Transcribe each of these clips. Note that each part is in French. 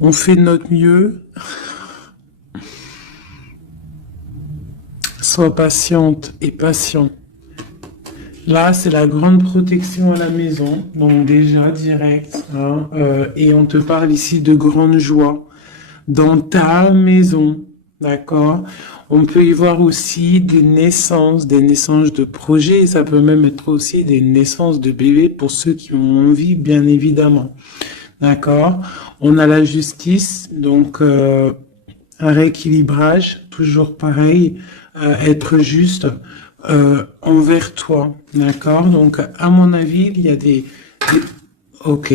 On fait de notre mieux. Sois patiente et patient. Là, c'est la grande protection à la maison, donc déjà direct, hein, et on te parle ici de grande joie dans ta maison, d'accord? On peut y voir aussi des naissances de projets, et ça peut même être aussi des naissances de bébés pour ceux qui ont envie, bien évidemment, d'accord? On a la justice, donc un rééquilibrage, toujours pareil, être juste envers toi, d'accord? Donc, à mon avis, il y a Ok,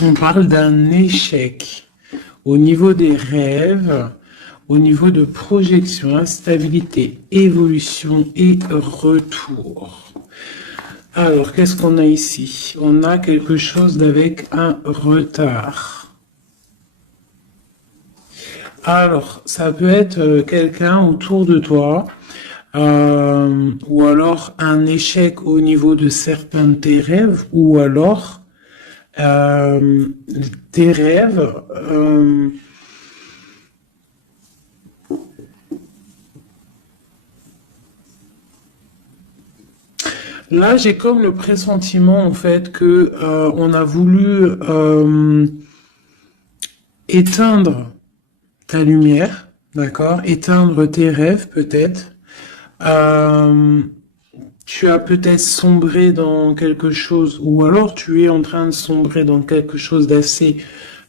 on parle d'un échec au niveau des rêves, au niveau de projection, instabilité, évolution et retour. Alors, qu'est-ce qu'on a ici? On a quelque chose d'avec un retard. Alors, ça peut être quelqu'un autour de toi, ou alors un échec au niveau de certains de tes rêves, ou alors euh, tes rêves. Là, j'ai comme le pressentiment en fait que on a voulu éteindre ta lumière, d'accord, éteindre tes rêves peut-être. Euh, Tu as peut-être sombré dans quelque chose, ou alors tu es en train de sombrer dans quelque chose d'assez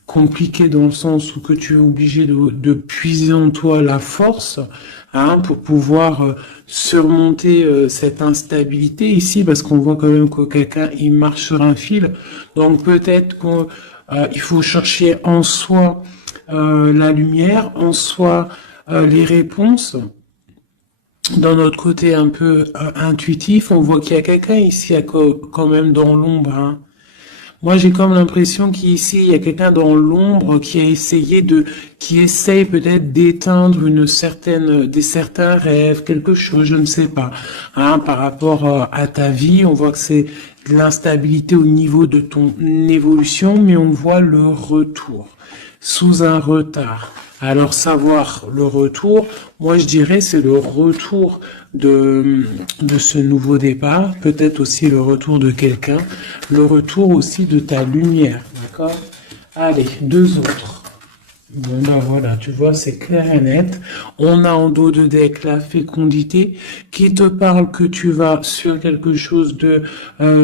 compliqué dans le sens où que tu es obligé de puiser en toi la force, hein, pour pouvoir surmonter cette instabilité ici, parce qu'on voit quand même que quelqu'un il marche sur un fil. Donc peut-être qu'il faut chercher en soi la lumière, en soi les réponses. Dans notre côté un peu intuitif, on voit qu'il y a quelqu'un ici quand même dans l'ombre, hein. Moi, j'ai comme l'impression qu'ici, il y a quelqu'un dans l'ombre qui a qui essaye peut-être d'éteindre certains rêves, quelque chose, je ne sais pas, hein, par rapport à ta vie. On voit que c'est de l'instabilité au niveau de ton évolution, mais on voit le retour sous un retard. Alors savoir le retour, moi je dirais c'est le retour de ce nouveau départ, peut-être aussi le retour de quelqu'un, le retour aussi de ta lumière, d'accord? Allez, deux autres. Bon ben voilà, tu vois, c'est clair et net. On a en dos de deck la fécondité qui te parle que tu vas sur quelque chose de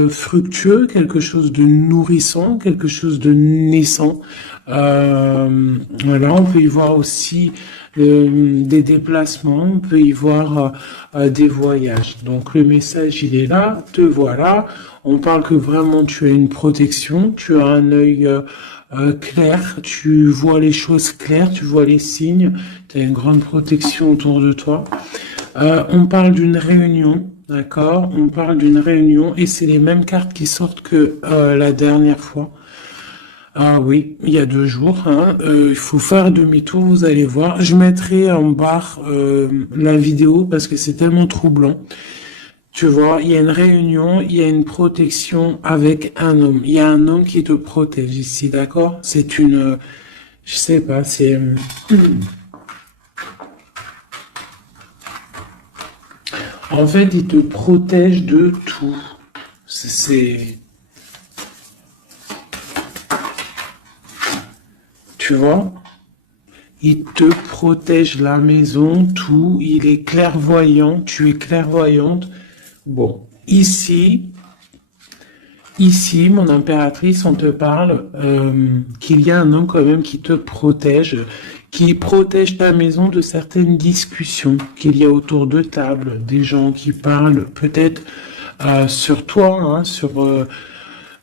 fructueux, quelque chose de nourrissant, quelque chose de naissant. Voilà, on peut y voir aussi des déplacements, on peut y voir des voyages. Donc le message, il est là, te voilà. On parle que vraiment tu as une protection, tu as un œil clair, tu vois les choses claires, tu vois les signes, tu as une grande protection autour de toi. On parle d'une réunion, d'accord? On parle d'une réunion et c'est les mêmes cartes qui sortent que la dernière fois. Ah oui, il y a 2 jours, hein. Il faut faire demi-tour, vous allez voir. Je mettrai en barre la vidéo parce que c'est tellement troublant. Tu vois, il y a une réunion, il y a une protection avec un homme. Il y a un homme qui te protège ici, d'accord? Je sais pas, en fait, il te protège de tout. C'est, tu vois? Il te protège la maison, tout. Il est clairvoyant, tu es clairvoyante. Bon, ici, mon impératrice, on te parle qu'il y a un homme quand même qui te protège, qui protège ta maison de certaines discussions qu'il y a autour de table, des gens qui parlent peut-être sur toi, hein,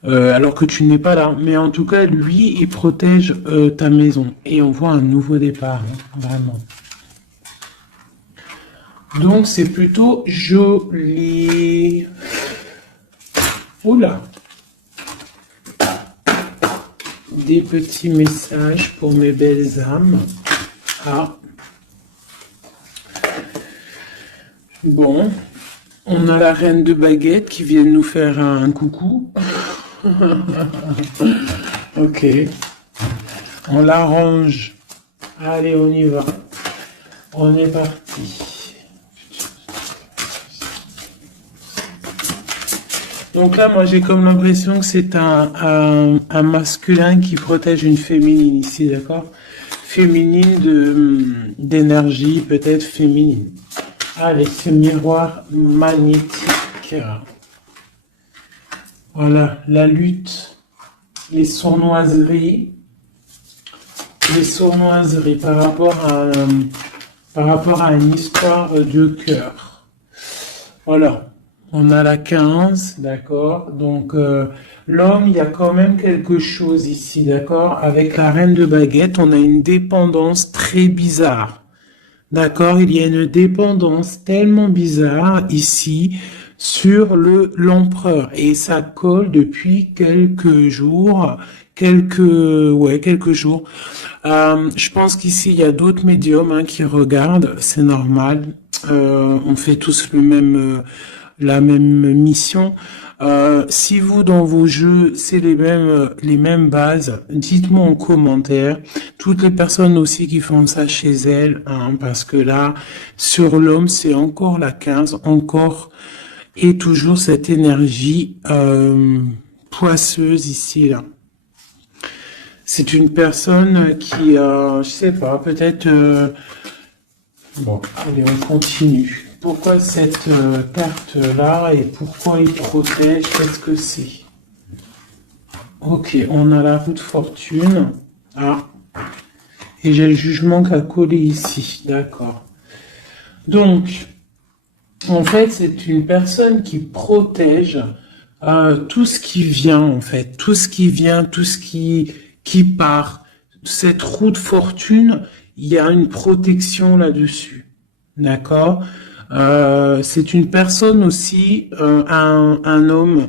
alors que tu n'es pas là. Mais en tout cas, lui, il protège ta maison. Et on voit un nouveau départ, hein, vraiment. Donc c'est plutôt joli. Oula, des petits messages pour mes belles âmes. Ah, bon, on a la reine de baguette qui vient nous faire un coucou. Ok. On l'arrange. Allez, on y va. On est parti. Donc là, moi, j'ai comme l'impression que c'est un masculin qui protège une féminine ici, d'accord? Féminine d'énergie, peut-être féminine. Allez, ce miroir magnétique. Voilà, la lutte, les sournoiseries par rapport à une histoire de cœur. Voilà, on a la 15, d'accord. Donc, l'homme, il y a quand même quelque chose ici, d'accord. Avec la reine de baguette, on a une dépendance très bizarre. D'accord, il y a une dépendance tellement bizarre ici sur l'empereur et ça colle depuis quelques jours, quelques jours. Je pense qu'ici il y a d'autres médiums hein, qui regardent, c'est normal. On fait tous la même mission. Si vous, dans vos jeux, c'est les mêmes bases, dites-moi en commentaire. Toutes les personnes aussi qui font ça chez elles, hein, parce que là, sur l'homme, c'est encore la 15, encore et toujours cette énergie poisseuse ici, là. C'est une personne qui, je sais pas, peut-être... Bon, allez, on continue. Pourquoi cette carte-là et pourquoi il protège? Qu'est-ce que c'est? Ok, on a la roue de fortune. Ah, et j'ai le jugement qui a collé ici. D'accord. Donc, en fait, c'est une personne qui protège tout ce qui vient, en fait. Tout ce qui vient, tout ce qui part. Cette roue de fortune, il y a une protection là-dessus. D'accord? C'est une personne aussi, un homme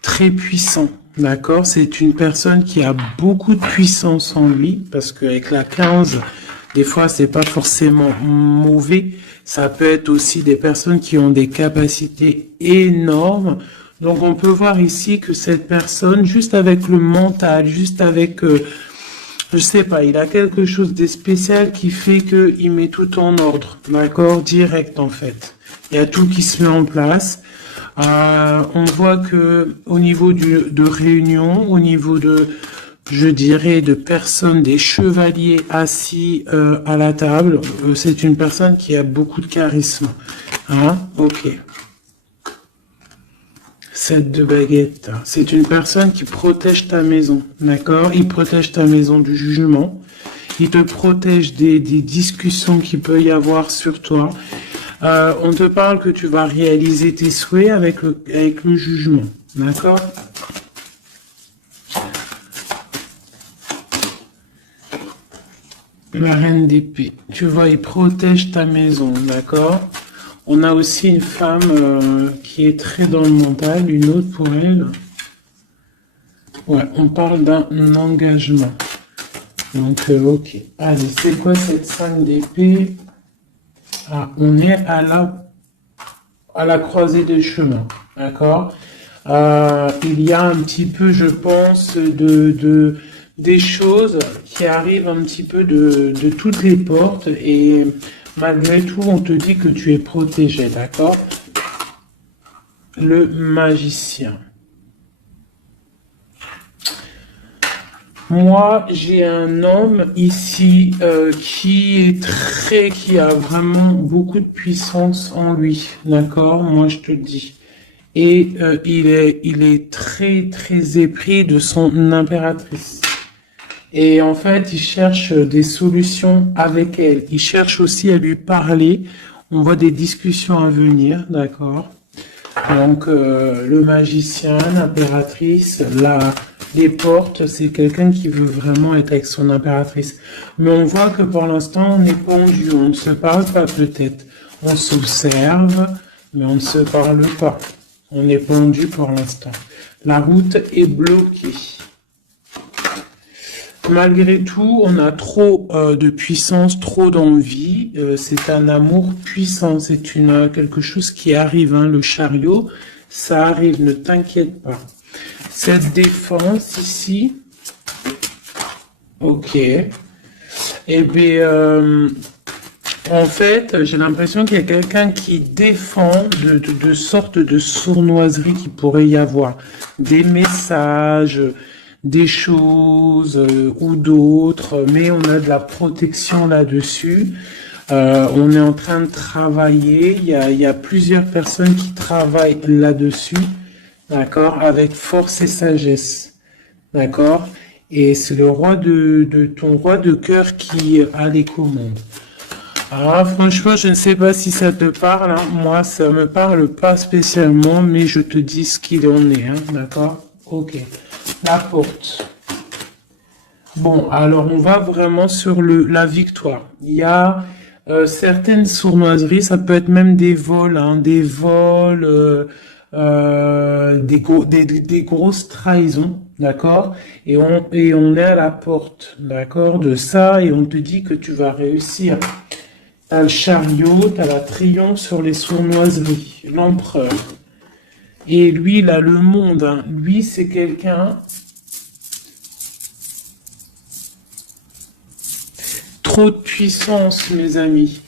très puissant, d'accord? C'est une personne qui a beaucoup de puissance en lui, parce qu'avec la 15, des fois, c'est pas forcément mauvais. Ça peut être aussi des personnes qui ont des capacités énormes. Donc, on peut voir ici que cette personne, juste avec le mental, juste avec... je sais pas, il a quelque chose de spécial qui fait qu'il met tout en ordre, d'accord, direct en fait. Il y a tout qui se met en place. On voit que au niveau de réunion, au niveau de, je dirais, de personnes, des chevaliers assis à la table, c'est une personne qui a beaucoup de charisme. Hein, ok. 7 de baguette. C'est une personne qui protège ta maison, d'accord? Il protège ta maison du jugement. Il te protège des discussions qu'il peut y avoir sur toi. On te parle que tu vas réaliser tes souhaits avec le jugement, d'accord? La reine d'épée. Tu vois, il protège ta maison, d'accord? On a aussi une femme qui est très dans le mental, une autre pour elle. Ouais, on parle d'un engagement. Donc, ok. Allez, c'est quoi cette 5 d'épée? Ah, on est à la croisée des chemins, d'accord? Il y a un petit peu, je pense, des choses qui arrivent un petit peu de toutes les portes et... Malgré tout, on te dit que tu es protégé, d'accord? Le magicien. Moi, j'ai un homme ici qui a vraiment beaucoup de puissance en lui, d'accord? Moi, je te dis. Et il est très, très épris de son impératrice. Et en fait, il cherche des solutions avec elle. Il cherche aussi à lui parler. On voit des discussions à venir, d'accord? Donc, le magicien, l'impératrice, les portes, c'est quelqu'un qui veut vraiment être avec son impératrice. Mais on voit que pour l'instant, on est pendu. On ne se parle pas peut-être. On s'observe, mais on ne se parle pas. On est pendu pour l'instant. La route est bloquée. Malgré tout, on a trop de puissance, trop d'envie. C'est un amour puissant. C'est quelque chose qui arrive. Hein, le chariot, ça arrive. Ne t'inquiète pas. Cette défense ici, Ok. Eh bien, en fait, j'ai l'impression qu'il y a quelqu'un qui défend de sortes de sournoiseries qu'il pourrait y avoir. Des messages, des choses ou d'autres, mais on a de la protection là-dessus. On est en train de travailler. Il y a plusieurs personnes qui travaillent là-dessus, d'accord, avec force et sagesse, d'accord. Et c'est le roi de ton roi de cœur qui a les commandes. Alors franchement, je ne sais pas si ça te parle, hein. Moi, ça me parle pas spécialement, mais je te dis ce qu'il en est, hein, d'accord? Ok. La porte. Bon, alors on va vraiment sur la victoire. Il y a certaines sournoiseries, ça peut être même des vols, hein, des vols, des grosses trahisons, d'accord? Et on est à la porte, d'accord, de ça, et on te dit que tu vas réussir. T'as le chariot, t'as la triomphe sur les sournoiseries, l'empereur. Et lui, il a le monde, hein. Lui, c'est quelqu'un. Trop de puissance, mes amis.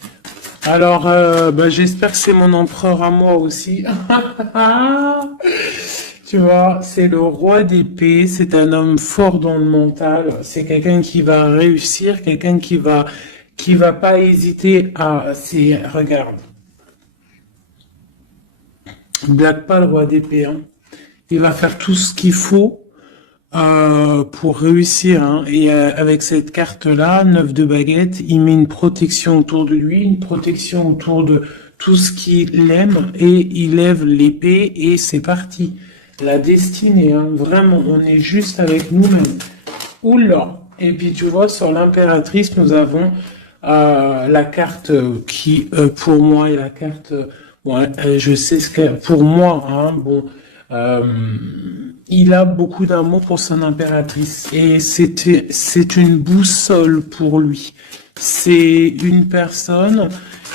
Alors, bah, j'espère que c'est mon empereur à moi aussi. Tu vois, c'est le roi d'épée, c'est un homme fort dans le mental, c'est quelqu'un qui va réussir, quelqu'un qui va pas hésiter à, regarde, blague pas le roi d'épée, hein. Il va faire tout ce qu'il faut pour réussir, hein. Et avec cette carte-là, 9 de baguette, il met une protection autour de lui, une protection autour de tout ce qu'il aime, et il lève l'épée, et c'est parti. La destinée, hein, vraiment, on est juste avec nous-mêmes. Oula! Et puis tu vois, sur l'impératrice, nous avons la carte qui, pour moi, est la carte... ouais, je sais ce que... Pour moi, hein, bon... il a beaucoup d'amour pour son impératrice et c'est une boussole pour lui. C'est une personne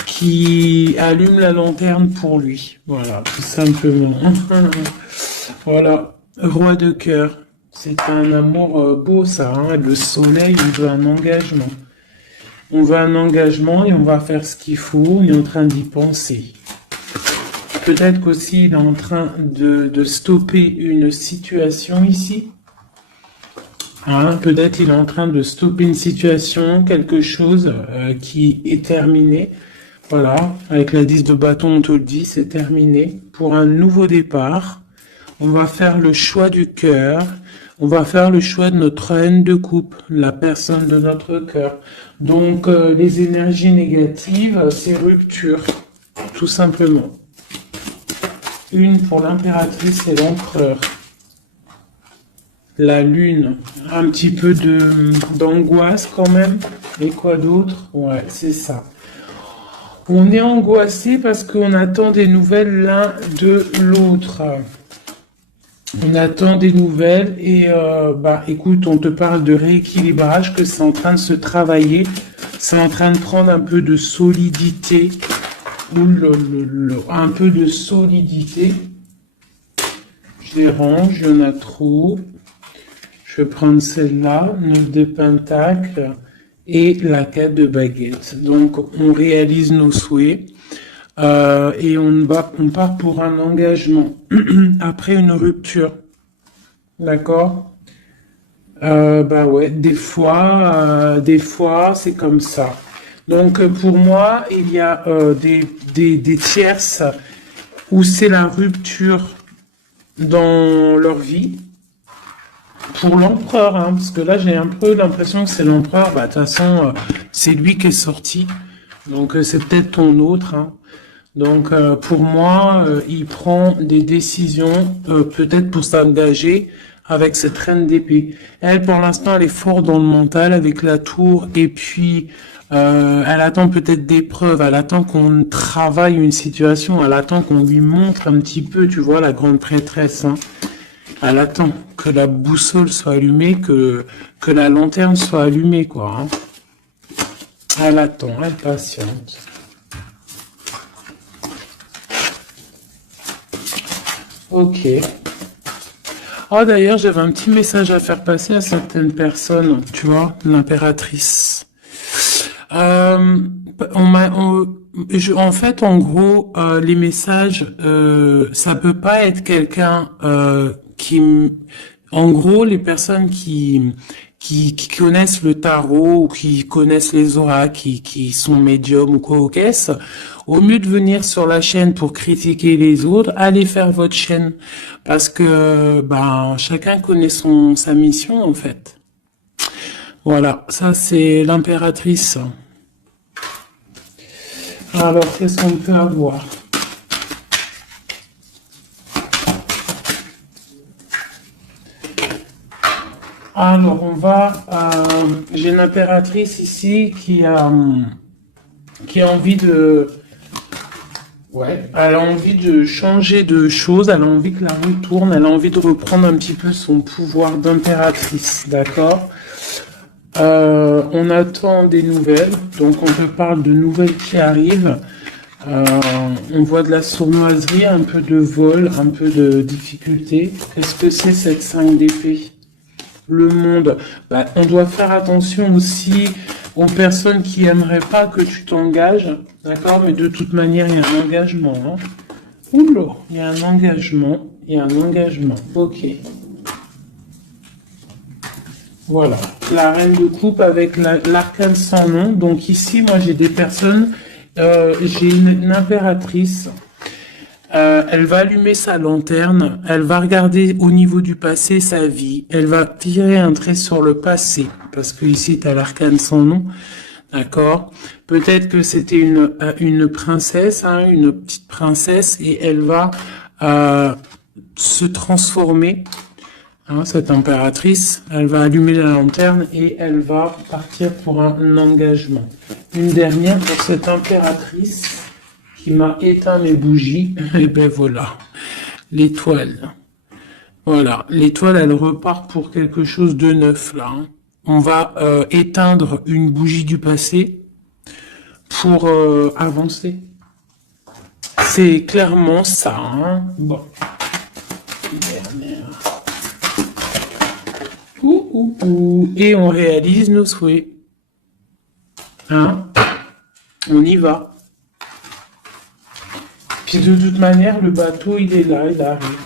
qui allume la lanterne pour lui. Voilà, tout simplement. Voilà, roi de cœur. C'est un amour beau, ça, hein. Le soleil, on veut un engagement. On veut un engagement et on va faire ce qu'il faut. On est en train d'y penser. Peut-être qu'aussi il est en train de stopper une situation ici. Hein, peut-être il est en train de stopper une situation, quelque chose qui est terminé. Voilà, avec la 10 de bâton, on te le dit, c'est terminé. Pour un nouveau départ, on va faire le choix du cœur. On va faire le choix de notre reine de coupe, la personne de notre cœur. Donc, les énergies négatives, c'est rupture, tout simplement. Une pour l'impératrice et l'empereur. La lune, un petit peu d'angoisse quand même. Et quoi d'autre? Ouais, c'est ça. On est angoissé parce qu'on attend des nouvelles l'un de l'autre. On attend des nouvelles et bah écoute, on te parle de rééquilibrage, que c'est en train de se travailler, c'est en train de prendre un peu de solidité, un peu de solidité. Je les range, il y en a trop. Je vais prendre celle-là, 9 de pentacle et la 4 de baguette. Donc on réalise nos souhaits. Et on part pour un engagement après une rupture, d'accord? Bah ouais, des fois c'est comme ça. Donc pour moi, il y a des tierces où c'est la rupture dans leur vie. Pour l'empereur, hein, parce que là j'ai un peu l'impression que c'est l'empereur. Bah de toute façon, c'est lui qui est sorti. Donc c'est peut-être ton autre, hein. Donc pour moi, il prend des décisions peut-être pour s'engager avec cette reine d'épée. Elle, pour l'instant, elle est forte dans le mental avec la tour et puis elle attend peut-être des preuves, elle attend qu'on travaille une situation, elle attend qu'on lui montre un petit peu, tu vois, la grande prêtresse, hein. Elle attend que la boussole soit allumée, que la lanterne soit allumée, quoi, hein. Elle attend, elle patiente. Ok. Oh, d'ailleurs, j'avais un petit message à faire passer à certaines personnes, tu vois, l'impératrice. Euh, en fait, en gros, les messages, ça peut pas être quelqu'un en gros, les personnes qui connaissent le tarot ou qui connaissent les oracles, qui sont médiums ou quoi au caisse, au mieux de venir sur la chaîne pour critiquer les autres, allez faire votre chaîne parce que ben chacun connaît sa mission en fait. Voilà, ça c'est l'impératrice. Alors, qu'est-ce qu'on peut avoir? Alors, j'ai une impératrice ici qui a envie de... Ouais, elle a envie de changer de choses, elle a envie que la roue tourne, elle a envie de reprendre un petit peu son pouvoir d'impératrice, d'accord? On attend des nouvelles, donc on te parle de nouvelles qui arrivent. On voit de la sournoiserie, un peu de vol, un peu de difficulté. Qu'est-ce que c'est cette 5 d'épée? Le monde. Bah, on doit faire attention aussi aux personnes qui aimeraient pas que tu t'engages, d'accord? Mais de toute manière, il y a un engagement. Hein. Oula, il y a un engagement, ok. Voilà, la reine de coupe avec l'arcane sans nom. Donc ici, moi j'ai des personnes, j'ai une impératrice. Elle va allumer sa lanterne, elle va regarder au niveau du passé sa vie, elle va tirer un trait sur le passé, parce que ici tu as l'arcane sans nom, d'accord? Peut-être que c'était une princesse, hein, une petite princesse, et elle va se transformer. Hein, cette impératrice, elle va allumer la lanterne et elle va partir pour un engagement. Une dernière pour cette impératrice qui m'a éteint mes bougies. Et ben voilà, l'étoile. Voilà, l'étoile, elle repart pour quelque chose de neuf là. Hein. On va éteindre une bougie du passé pour avancer. C'est clairement ça. Hein. Bon. Dernière. Et on réalise nos souhaits. Hein? On y va. Puis de toute manière, le bateau, il est là, il arrive.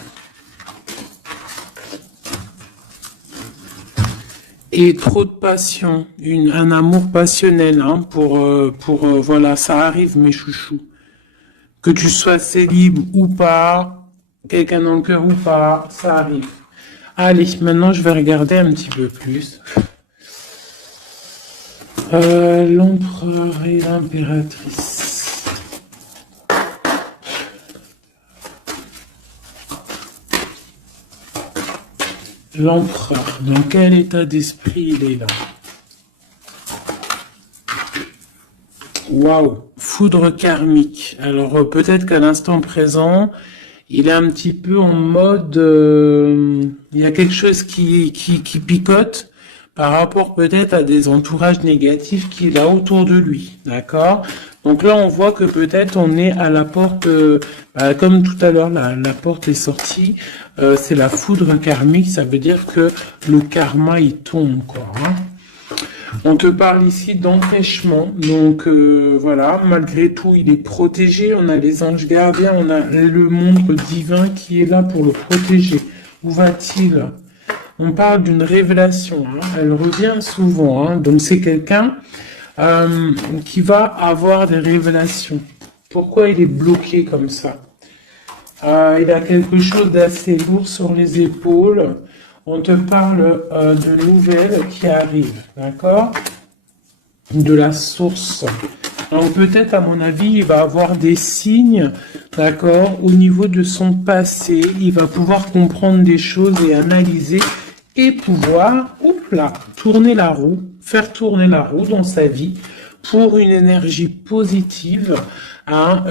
Et trop de passion, un amour passionnel, hein, voilà, ça arrive mes chouchous. Que tu sois célib ou pas, quelqu'un dans le cœur ou pas, ça arrive. Allez, maintenant je vais regarder un petit peu plus. L'empereur et l'impératrice. L'empereur, dans quel état d'esprit il est là? Waouh, foudre karmique. Alors peut-être qu'à l'instant présent, il est un petit peu en mode, il y a quelque chose qui picote par rapport peut-être à des entourages négatifs qu'il a autour de lui, d'accord? Donc là, on voit que peut-être on est à la porte, comme tout à l'heure, la porte est sortie, c'est la foudre karmique, ça veut dire que le karma, il tombe, quoi. Hein. On te parle ici d'empêchement, donc voilà, malgré tout, il est protégé, on a les anges gardiens, on a le monde divin qui est là pour le protéger. Où va-t-il? On parle d'une révélation, hein. Elle revient souvent, hein. Donc c'est quelqu'un qui va avoir des révélations. Pourquoi il est bloqué comme ça? Il a quelque chose d'assez lourd sur les épaules. On te parle de nouvelles qui arrivent, d'accord? De la source. Donc peut-être, à mon avis, il va avoir des signes, d'accord, au niveau de son passé. Il va pouvoir comprendre des choses et analyser et pouvoir, tourner la roue, faire tourner la roue dans sa vie pour une énergie positive, hein,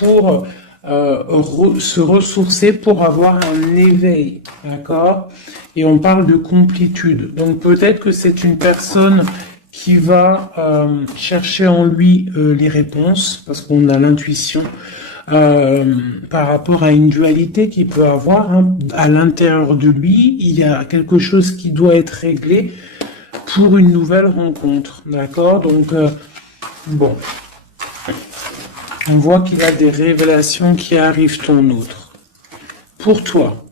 pour se ressourcer, pour avoir un éveil, d'accord? Et on parle de complétude. Donc peut-être que c'est une personne qui va chercher en lui les réponses, parce qu'on a l'intuition. par rapport à une dualité qu'il peut avoir, hein. À l'intérieur de lui, il y a quelque chose qui doit être réglé pour une nouvelle rencontre, d'accord? Donc, bon, on voit qu'il y a des révélations qui arrivent ton autre. Pour toi.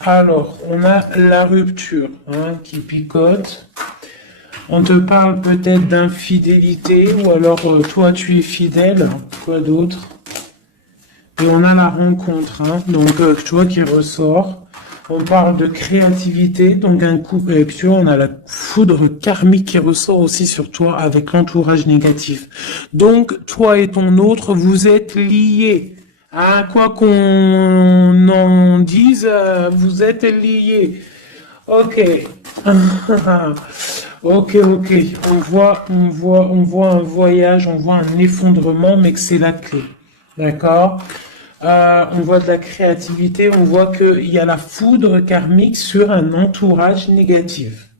Alors, on a la rupture, hein, qui picote. On te parle peut-être d'infidélité, ou alors toi tu es fidèle, quoi d'autre? Et on a la rencontre, hein, donc tu vois qui ressort. On parle de créativité, donc un coup, tu vois, on a la foudre karmique qui ressort aussi sur toi avec l'entourage négatif. Donc toi et ton autre, vous êtes liés. À quoi qu'on en dise, vous êtes liés. Ok. Ok, ok. On voit un voyage, on voit un effondrement, mais que c'est la clé. D'accord? On voit de la créativité, on voit qu'il y a la foudre karmique sur un entourage négatif.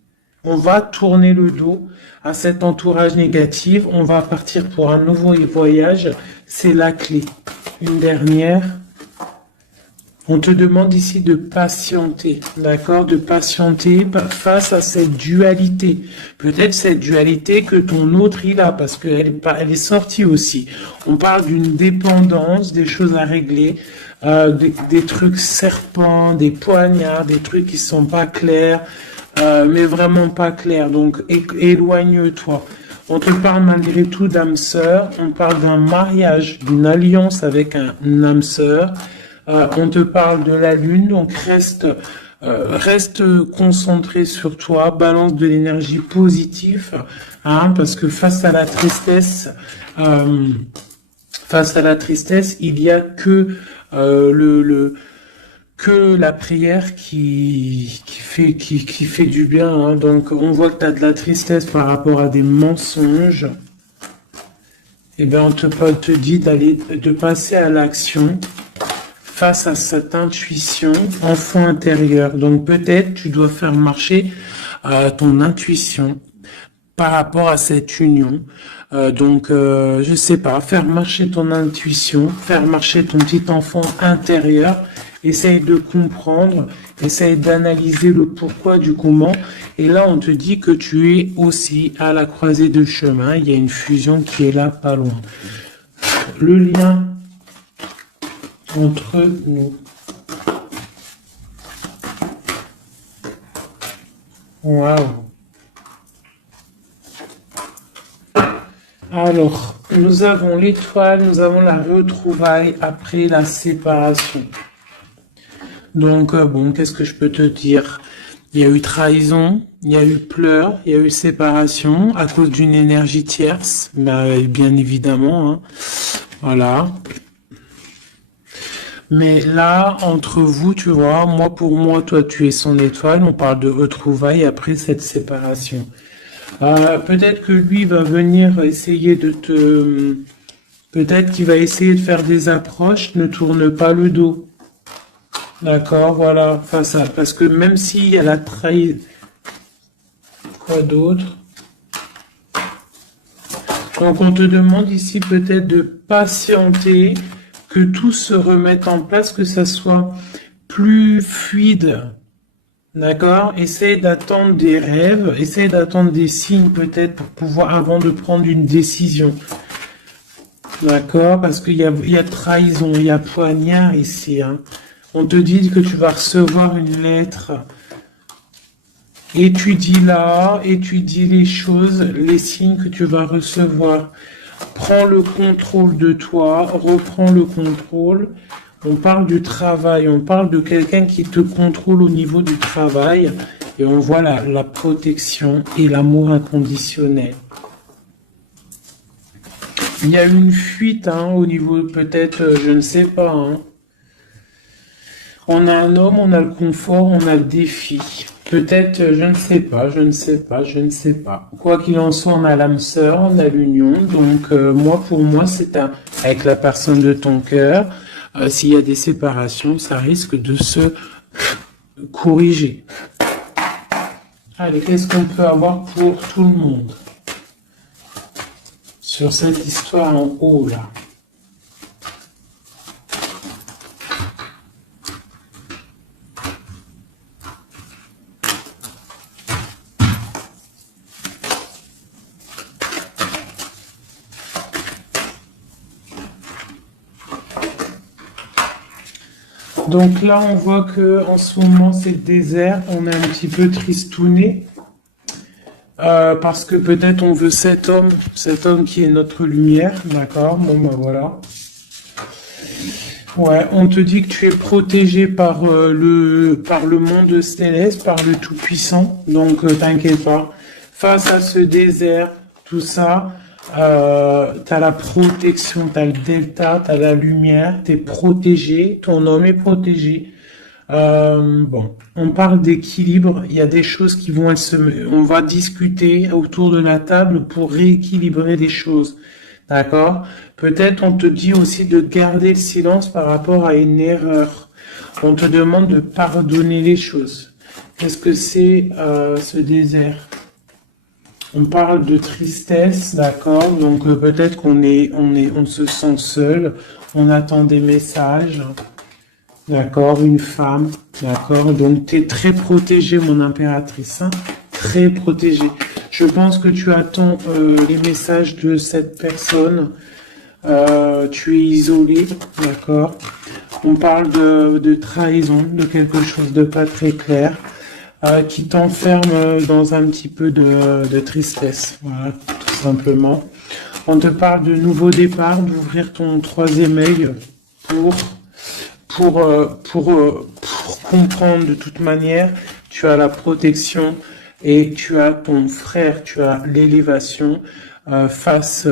On va tourner le dos à cet entourage négatif, on va partir pour un nouveau voyage, c'est la clé. Une dernière. On te demande ici de patienter, d'accord? De patienter face à cette dualité. Peut-être cette dualité que ton autre il a, parce qu'elle est sortie aussi. On parle d'une dépendance, des choses à régler, des trucs serpents, des poignards, des trucs qui sont pas clairs, mais vraiment pas clairs. Donc éloigne-toi. On te parle malgré tout d'âme sœur, on parle d'un mariage, d'une alliance avec un âme sœur. On te parle de la lune, donc reste concentré sur toi, balance de l'énergie positive, hein, parce que face à la tristesse, il y a que que la prière qui fait du bien, hein. Donc on voit que tu as de la tristesse par rapport à des mensonges. Et bien on te dit de passer à l'action face à cette intuition enfant intérieur. Donc peut-être tu dois faire marcher ton intuition par rapport à cette union. Je sais pas, faire marcher ton intuition, faire marcher ton petit enfant intérieur. Essaye de comprendre, essaye d'analyser le pourquoi du comment. Et là, on te dit que tu es aussi à la croisée de chemin. Il y a une fusion qui est là, pas loin. Le lien entre nous. Waouh. Alors, nous avons l'étoile, nous avons la retrouvaille après la séparation. Donc, bon, qu'est-ce que je peux te dire? Il y a eu trahison, il y a eu pleurs, il y a eu séparation à cause d'une énergie tierce, bien évidemment, hein. Voilà. Mais là, entre vous, tu vois, moi pour moi, toi tu es son étoile, on parle de retrouvailles après cette séparation. Peut-être que lui va venir essayer de te... Peut-être qu'il va essayer de faire des approches, ne tourne pas le dos. D'accord, voilà, face à... Parce que même s'il y a la trahison... Quoi d'autre? Donc on te demande ici peut-être de patienter, que tout se remette en place, que ça soit plus fluide. D'accord? Essaye d'attendre des rêves, essaye d'attendre des signes peut-être pour pouvoir, avant de prendre une décision. D'accord? Parce qu'il y a trahison, il y a poignard ici, hein. On te dit que tu vas recevoir une lettre. Étudie-la, étudie les choses, les signes que tu vas recevoir. Prends le contrôle de toi, reprends le contrôle. On parle du travail, on parle de quelqu'un qui te contrôle au niveau du travail. Et on voit la protection et l'amour inconditionnel. Il y a une fuite, hein, au niveau peut-être, je ne sais pas, hein. On a un homme, on a le confort, on a le défi. Peut-être, je ne sais pas, je ne sais pas, je ne sais pas. Quoi qu'il en soit, on a l'âme sœur, on a l'union. Donc, pour moi, c'est avec la personne de ton cœur. S'il y a des séparations, ça risque de se corriger. Allez, qu'est-ce qu'on peut avoir pour tout le monde? sur cette histoire en haut, là. Donc là, on voit que en ce moment, c'est le désert. On est un petit peu tristouné parce que peut-être on veut cet homme qui est notre lumière, d'accord? Bon, ben voilà. Ouais, on te dit que tu es protégé par le monde céleste, par le Tout-Puissant. Donc, t'inquiète pas. Face à ce désert, tout ça, t'as la protection, t'as le delta, t'as la lumière, t'es protégé, ton homme est protégé. Bon, on parle d'équilibre. Il y a des choses qui vont on va discuter autour de la table pour rééquilibrer les choses. D'accord? Peut-être on te dit aussi de garder le silence par rapport à une erreur. On te demande de pardonner les choses. Qu'est-ce que c'est ce désert? On parle de tristesse, d'accord? Donc peut-être on se sent seul. On attend des messages. D'accord, une femme, d'accord. Donc, tu es très protégée, mon impératrice, hein, très protégée. Je pense que tu attends les messages de cette personne. Tu es isolé, d'accord. On parle de trahison, de quelque chose de pas très clair, qui t'enferme dans un petit peu de tristesse, voilà, tout simplement. On te parle de nouveau départ, d'ouvrir ton troisième œil pour comprendre de toute manière, tu as la protection et tu as ton frère, tu as l'élévation face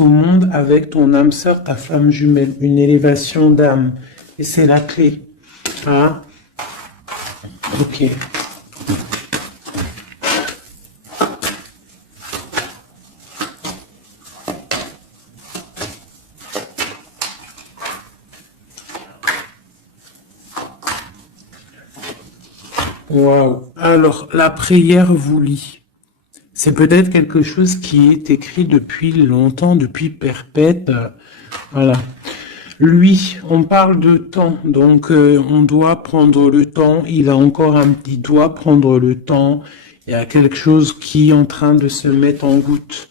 au monde avec ton âme sœur, ta flamme jumelle, une élévation d'âme. Et c'est la clé. Hein? Ok. Waouh. Alors, la prière vous lie. C'est peut-être quelque chose qui est écrit depuis longtemps, depuis perpète. Voilà. Lui, on parle de temps, donc on doit prendre le temps. Il doit prendre le temps. Il y a quelque chose qui est en train de se mettre en route.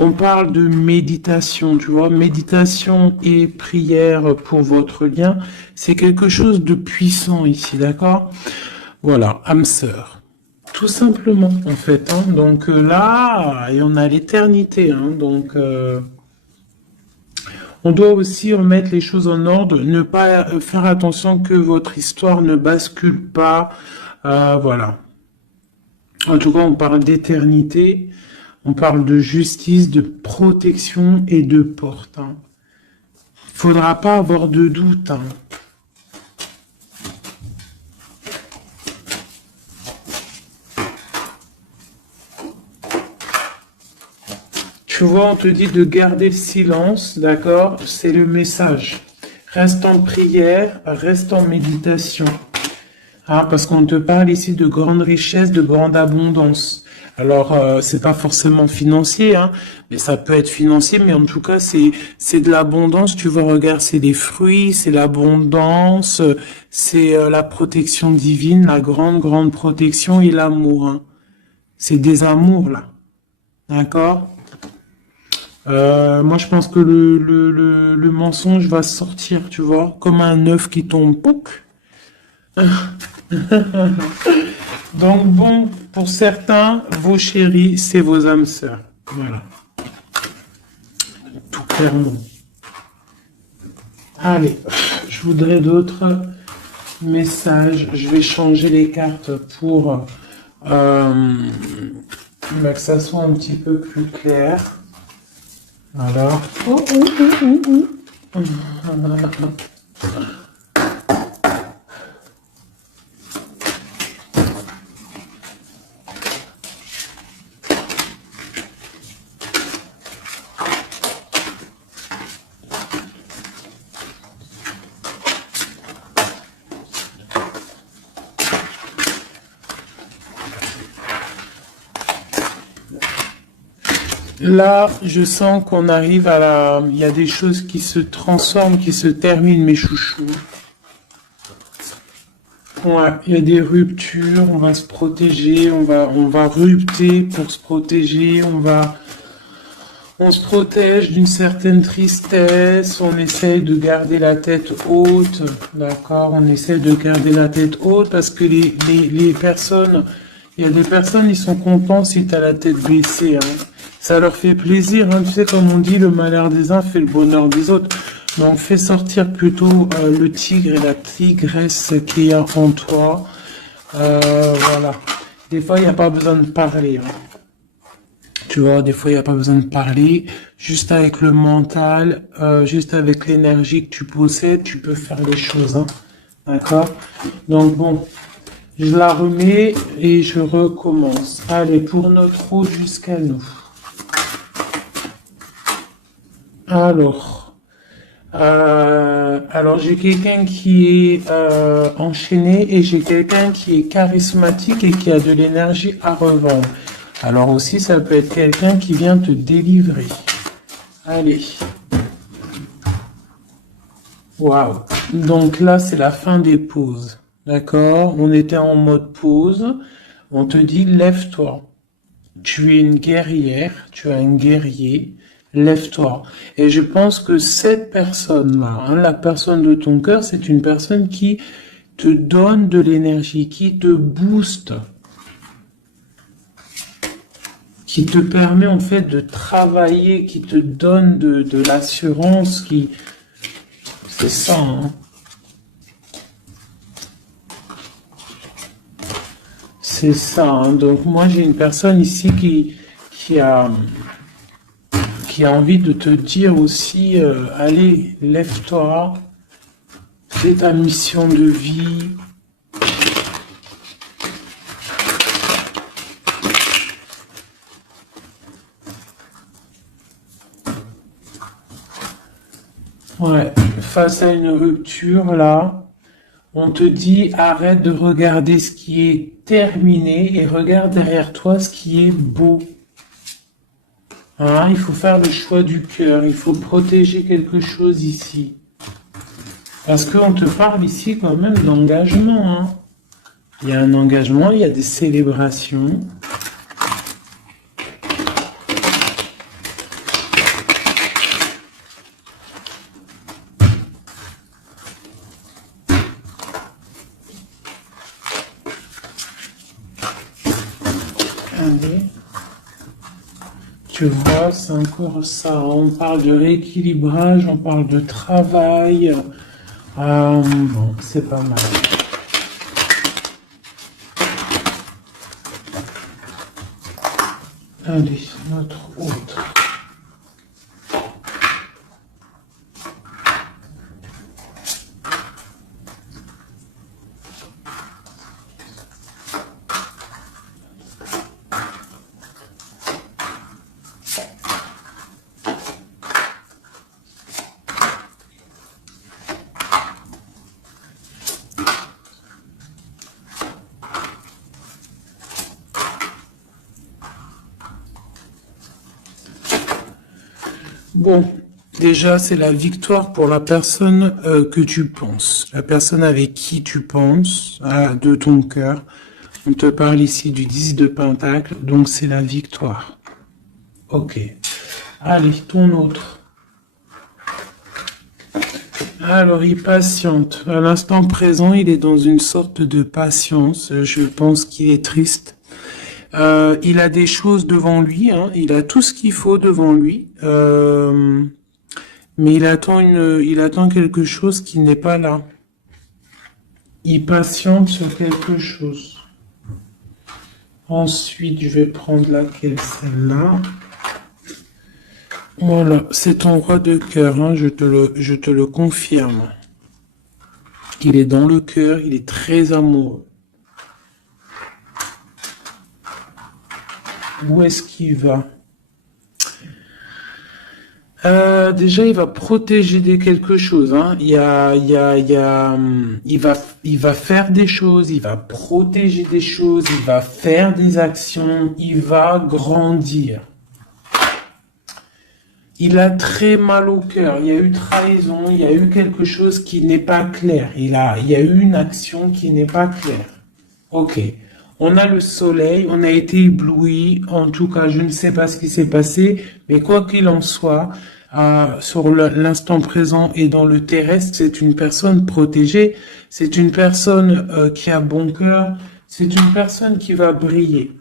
On parle de méditation, tu vois, méditation et prière pour votre lien, c'est quelque chose de puissant ici, d'accord? Voilà, âme sœur. Tout simplement, en fait. Hein. Donc là, et on a l'éternité. Hein. Donc, on doit aussi remettre les choses en ordre, ne pas faire attention que votre histoire ne bascule pas. Voilà. En tout cas, on parle d'éternité, on parle de justice, de protection et de porte. Hein. Faudra pas avoir de doute. Hein. Tu vois, on te dit de garder le silence, d'accord? C'est le message. Reste en prière, reste en méditation. Ah, parce qu'on te parle ici de grande richesse, de grande abondance. Alors, c'est pas forcément financier, hein, mais ça peut être financier, mais en tout cas, c'est de l'abondance. Tu vois, regarde, c'est des fruits, c'est l'abondance, c'est la protection divine, la grande, grande protection et l'amour. Hein. C'est des amours, là. D'accord? Moi, je pense que le mensonge va sortir, tu vois, comme un œuf qui tombe. Pouc. Donc bon, pour certains, vos chéris, c'est vos âmes sœurs. Voilà. Tout clairement. Allez, je voudrais d'autres messages. Je vais changer les cartes pour que ça soit un petit peu plus clair. Alors. Là, je sens qu'on arrive à la... Il y a des choses qui se transforment, qui se terminent, mes chouchous. Ouais, il y a des ruptures, on va se protéger, on va rupter pour se protéger, on se protège d'une certaine tristesse, on essaye de garder la tête haute, d'accord? On essaye de garder la tête haute parce que les personnes, il y a des personnes, ils sont contents si tu as la tête baissée, hein. Ça leur fait plaisir, hein. Tu sais, comme on dit, le malheur des uns fait le bonheur des autres. Donc, fais sortir plutôt le tigre et la tigresse qui est en toi. Voilà. Des fois, il n'y a pas besoin de parler, hein. Tu vois, des fois, il n'y a pas besoin de parler. Juste avec le mental, juste avec l'énergie que tu possèdes, tu peux faire les choses, hein. D'accord? Donc, bon, je la remets et je recommence. Allez, pour notre route jusqu'à nous. Alors j'ai quelqu'un qui est enchaîné et j'ai quelqu'un qui est charismatique et qui a de l'énergie à revendre. Alors aussi, ça peut être quelqu'un qui vient te délivrer. Allez. Waouh. Donc là, c'est la fin des pauses. D'accord? On était en mode pause. On te dit, lève-toi. Tu es une guerrière, tu es un guerrier. Lève-toi. Et je pense que cette personne-là, hein, la personne de ton cœur, c'est une personne qui te donne de l'énergie, qui te booste, qui te permet en fait de travailler, qui te donne de l'assurance, qui... C'est ça, hein. C'est ça, hein. Donc moi j'ai une personne ici qui a envie de te dire aussi, allez, lève-toi, fais ta mission de vie. Ouais, face à une rupture, là, on te dit, arrête de regarder ce qui est terminé et regarde derrière toi ce qui est beau. Hein, il faut faire le choix du cœur, il faut protéger quelque chose ici. Parce qu'on te parle ici quand même d'engagement, hein. Il y a un engagement, il y a des célébrations. Allez. Tu vois, c'est encore ça. On parle de rééquilibrage, on parle de travail. Bon, c'est pas mal. Allez, notre autre. Bon, déjà, c'est la victoire pour la personne que tu penses, la personne avec qui tu penses, de ton cœur. On te parle ici du 10 de Pentacle, donc c'est la victoire. Ok. Allez, ton autre. Alors, il patiente. À l'instant présent, il est dans une sorte de patience. Je pense qu'il est triste. Il a des choses devant lui, hein. Il a tout ce qu'il faut devant lui, mais il attend quelque chose qui n'est pas là. Il patiente sur quelque chose. Ensuite, je vais prendre laquelle, celle-là. Voilà, c'est ton roi de cœur, hein, je te le confirme. Il est dans le cœur, il est très amoureux. Où est-ce qu'il va? Déjà, il va protéger quelque chose, hein. Il va faire des choses, il va protéger des choses, il va faire des actions, il va grandir. Il a très mal au cœur. Il y a eu trahison, il y a eu quelque chose qui n'est pas clair. Il y a eu une action qui n'est pas claire. Ok. On a le soleil, on a été ébloui. En tout cas, je ne sais pas ce qui s'est passé, mais quoi qu'il en soit, sur l'instant présent et dans le terrestre, c'est une personne protégée. C'est une personne qui a bon cœur. C'est une personne qui va briller.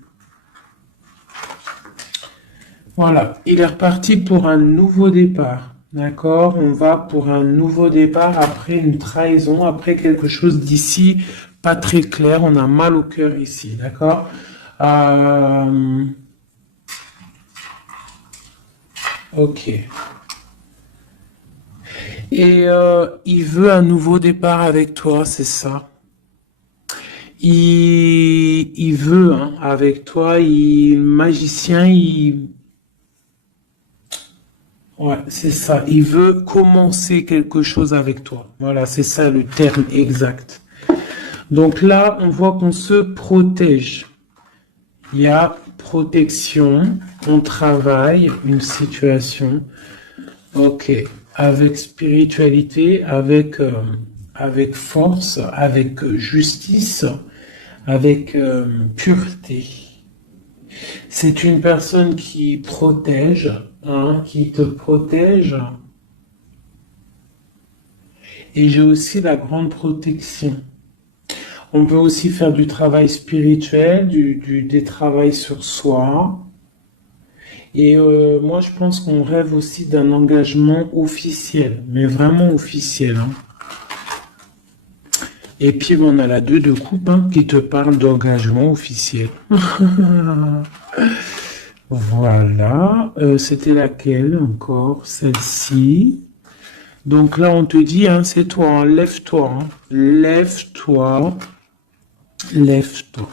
Voilà, il est reparti pour un nouveau départ. D'accord? On va pour un nouveau départ après une trahison, après quelque chose d'ici pas très clair. On a mal au cœur ici. D'accord? Ok. Et il veut un nouveau départ avec toi, c'est ça? Il veut hein, avec toi, magicien, ouais, c'est ça. Il veut commencer quelque chose avec toi. Voilà, c'est ça le terme exact. Donc là, on voit qu'on se protège. Il y a protection, on travaille une situation. Ok, avec spiritualité, avec force, avec justice, avec pureté. C'est une personne qui protège, hein, qui te protège. Et j'ai aussi la grande protection. On peut aussi faire du travail spirituel, des travails sur soi. Et moi, je pense qu'on rêve aussi d'un engagement officiel, mais vraiment officiel. Hein. Et puis, on a la 2 de coupe hein, qui te parle d'engagement officiel. Voilà. C'était laquelle encore? Celle-ci. Donc là, on te dit, hein, c'est toi, hein, lève-toi. Hein. Lève-toi. Lève-toi.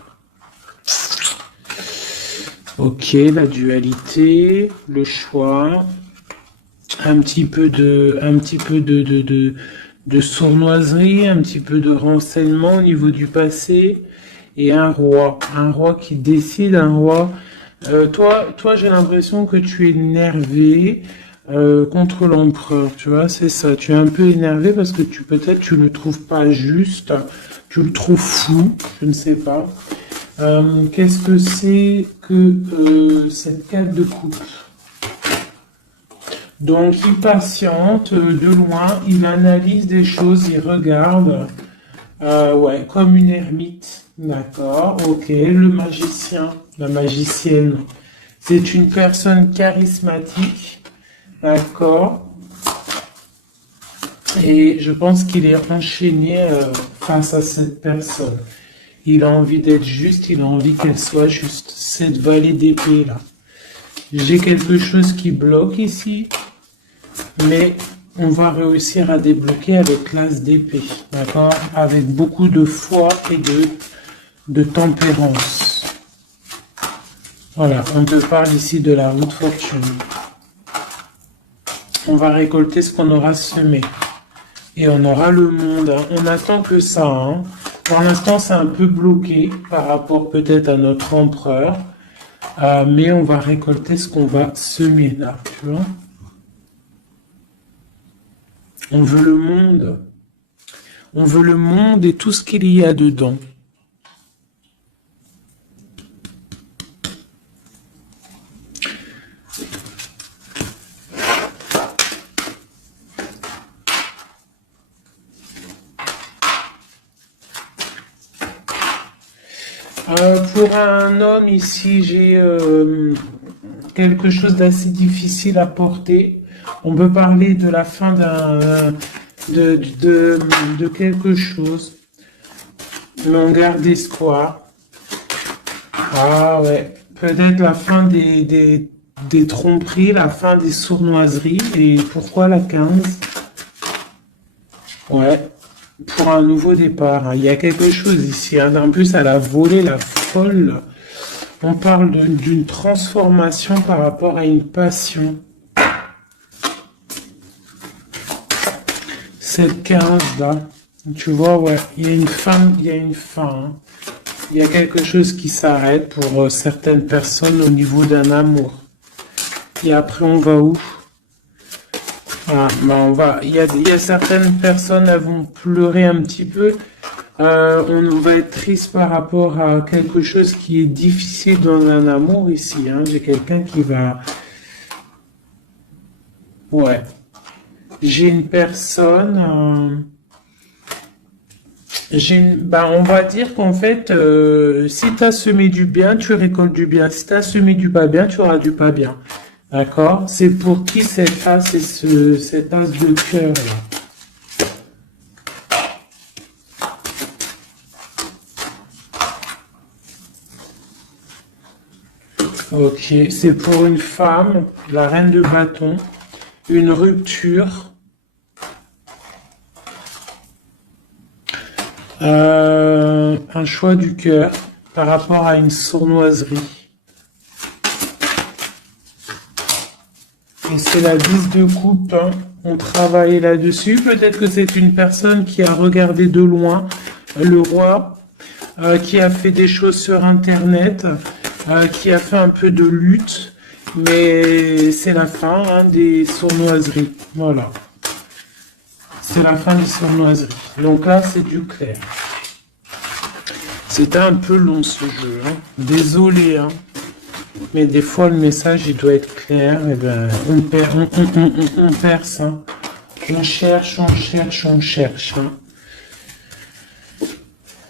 Ok, la dualité, le choix, un petit peu de sournoiserie, un petit peu de renseignement au niveau du passé, et un roi qui décide, un roi. Toi, j'ai l'impression que tu es énervé contre l'empereur, tu vois, c'est ça. Tu es un peu énervé parce que peut-être tu le trouves pas juste, tu le trouves fou, je ne sais pas. Qu'est-ce que c'est que cette 4 de coupe? Donc, il patiente de loin, il analyse des choses, il regarde, ouais, comme une ermite, d'accord, ok, le magicien, la magicienne, c'est une personne charismatique, d'accord, et je pense qu'il est enchaîné face à cette personne. Il a envie d'être juste, il a envie qu'elle soit juste. Cette vallée d'épée là. J'ai quelque chose qui bloque ici, mais on va réussir à débloquer avec l'as d'épée, d'accord? Avec beaucoup de foi et de tempérance. Voilà, on te parle ici de la route fortune. On va récolter ce qu'on aura semé. Et on aura le monde. Hein. On attend que ça. Hein. Pour l'instant, c'est un peu bloqué par rapport peut-être à notre empereur. Mais on va récolter ce qu'on va semer là, tu vois. On veut le monde. On veut le monde et tout ce qu'il y a dedans. Pour un homme ici, j'ai quelque chose d'assez difficile à porter. On peut parler de la fin de quelque chose, mais on garde espoir. Ah ouais, peut-être la fin des tromperies, la fin des sournoiseries. Et pourquoi la 15? Ouais, pour un nouveau départ. Hein. Il y a quelque chose ici. Hein. En plus, elle a volé la folle. On parle d'une transformation par rapport à une passion. Cette 15 là, tu vois, ouais, il y a une fin, il y a une fin. Hein. Il y a quelque chose qui s'arrête pour certaines personnes au niveau d'un amour. Et après, on va où? Ah, ben il y a certaines personnes, elles vont pleurer un petit peu. On va être triste par rapport à quelque chose qui est difficile dans un amour ici, hein. J'ai quelqu'un qui va, ouais. J'ai une personne, on va dire qu'en fait, si tu as semé du bien, tu récoltes du bien. Si tu as semé du pas bien, tu auras du pas bien. D'accord? C'est pour qui cet as, c'est cet as de cœur là. Ok, c'est pour une femme, la reine de bâton, une rupture, un choix du cœur par rapport à une sournoiserie. Et c'est la 10 de coupe, hein. On travaille là-dessus. Peut-être que c'est une personne qui a regardé de loin le roi, qui a fait des choses sur Internet, qui a fait un peu de lutte, mais c'est la fin, hein, des sournoiseries. Voilà. C'est la fin des sournoiseries. Donc là, c'est du clair. C'était un peu long ce jeu, hein. Désolé, hein. Mais des fois, le message, il doit être clair. Et ben, on perce, hein. On cherche, on cherche, on cherche, hein.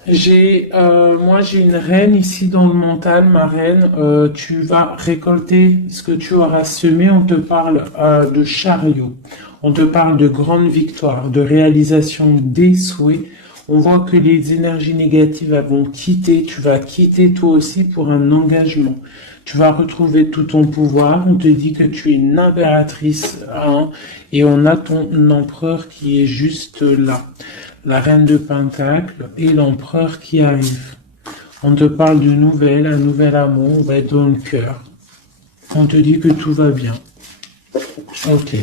Moi, j'ai une reine ici dans le mental, ma reine. Tu vas récolter ce que tu auras semé. On te parle de chariot. On te parle de grande victoire, de réalisation des souhaits. On voit que les énergies négatives elles vont quitter. Tu vas quitter toi aussi pour un engagement. Tu vas retrouver tout ton pouvoir. On te dit que tu es une impératrice, hein, et on a ton empereur qui est juste là. La reine de Pentacle et l'empereur qui arrive. On te parle d'une nouvelle, un nouvel amour, on va être dans le cœur. On te dit que tout va bien. Ok.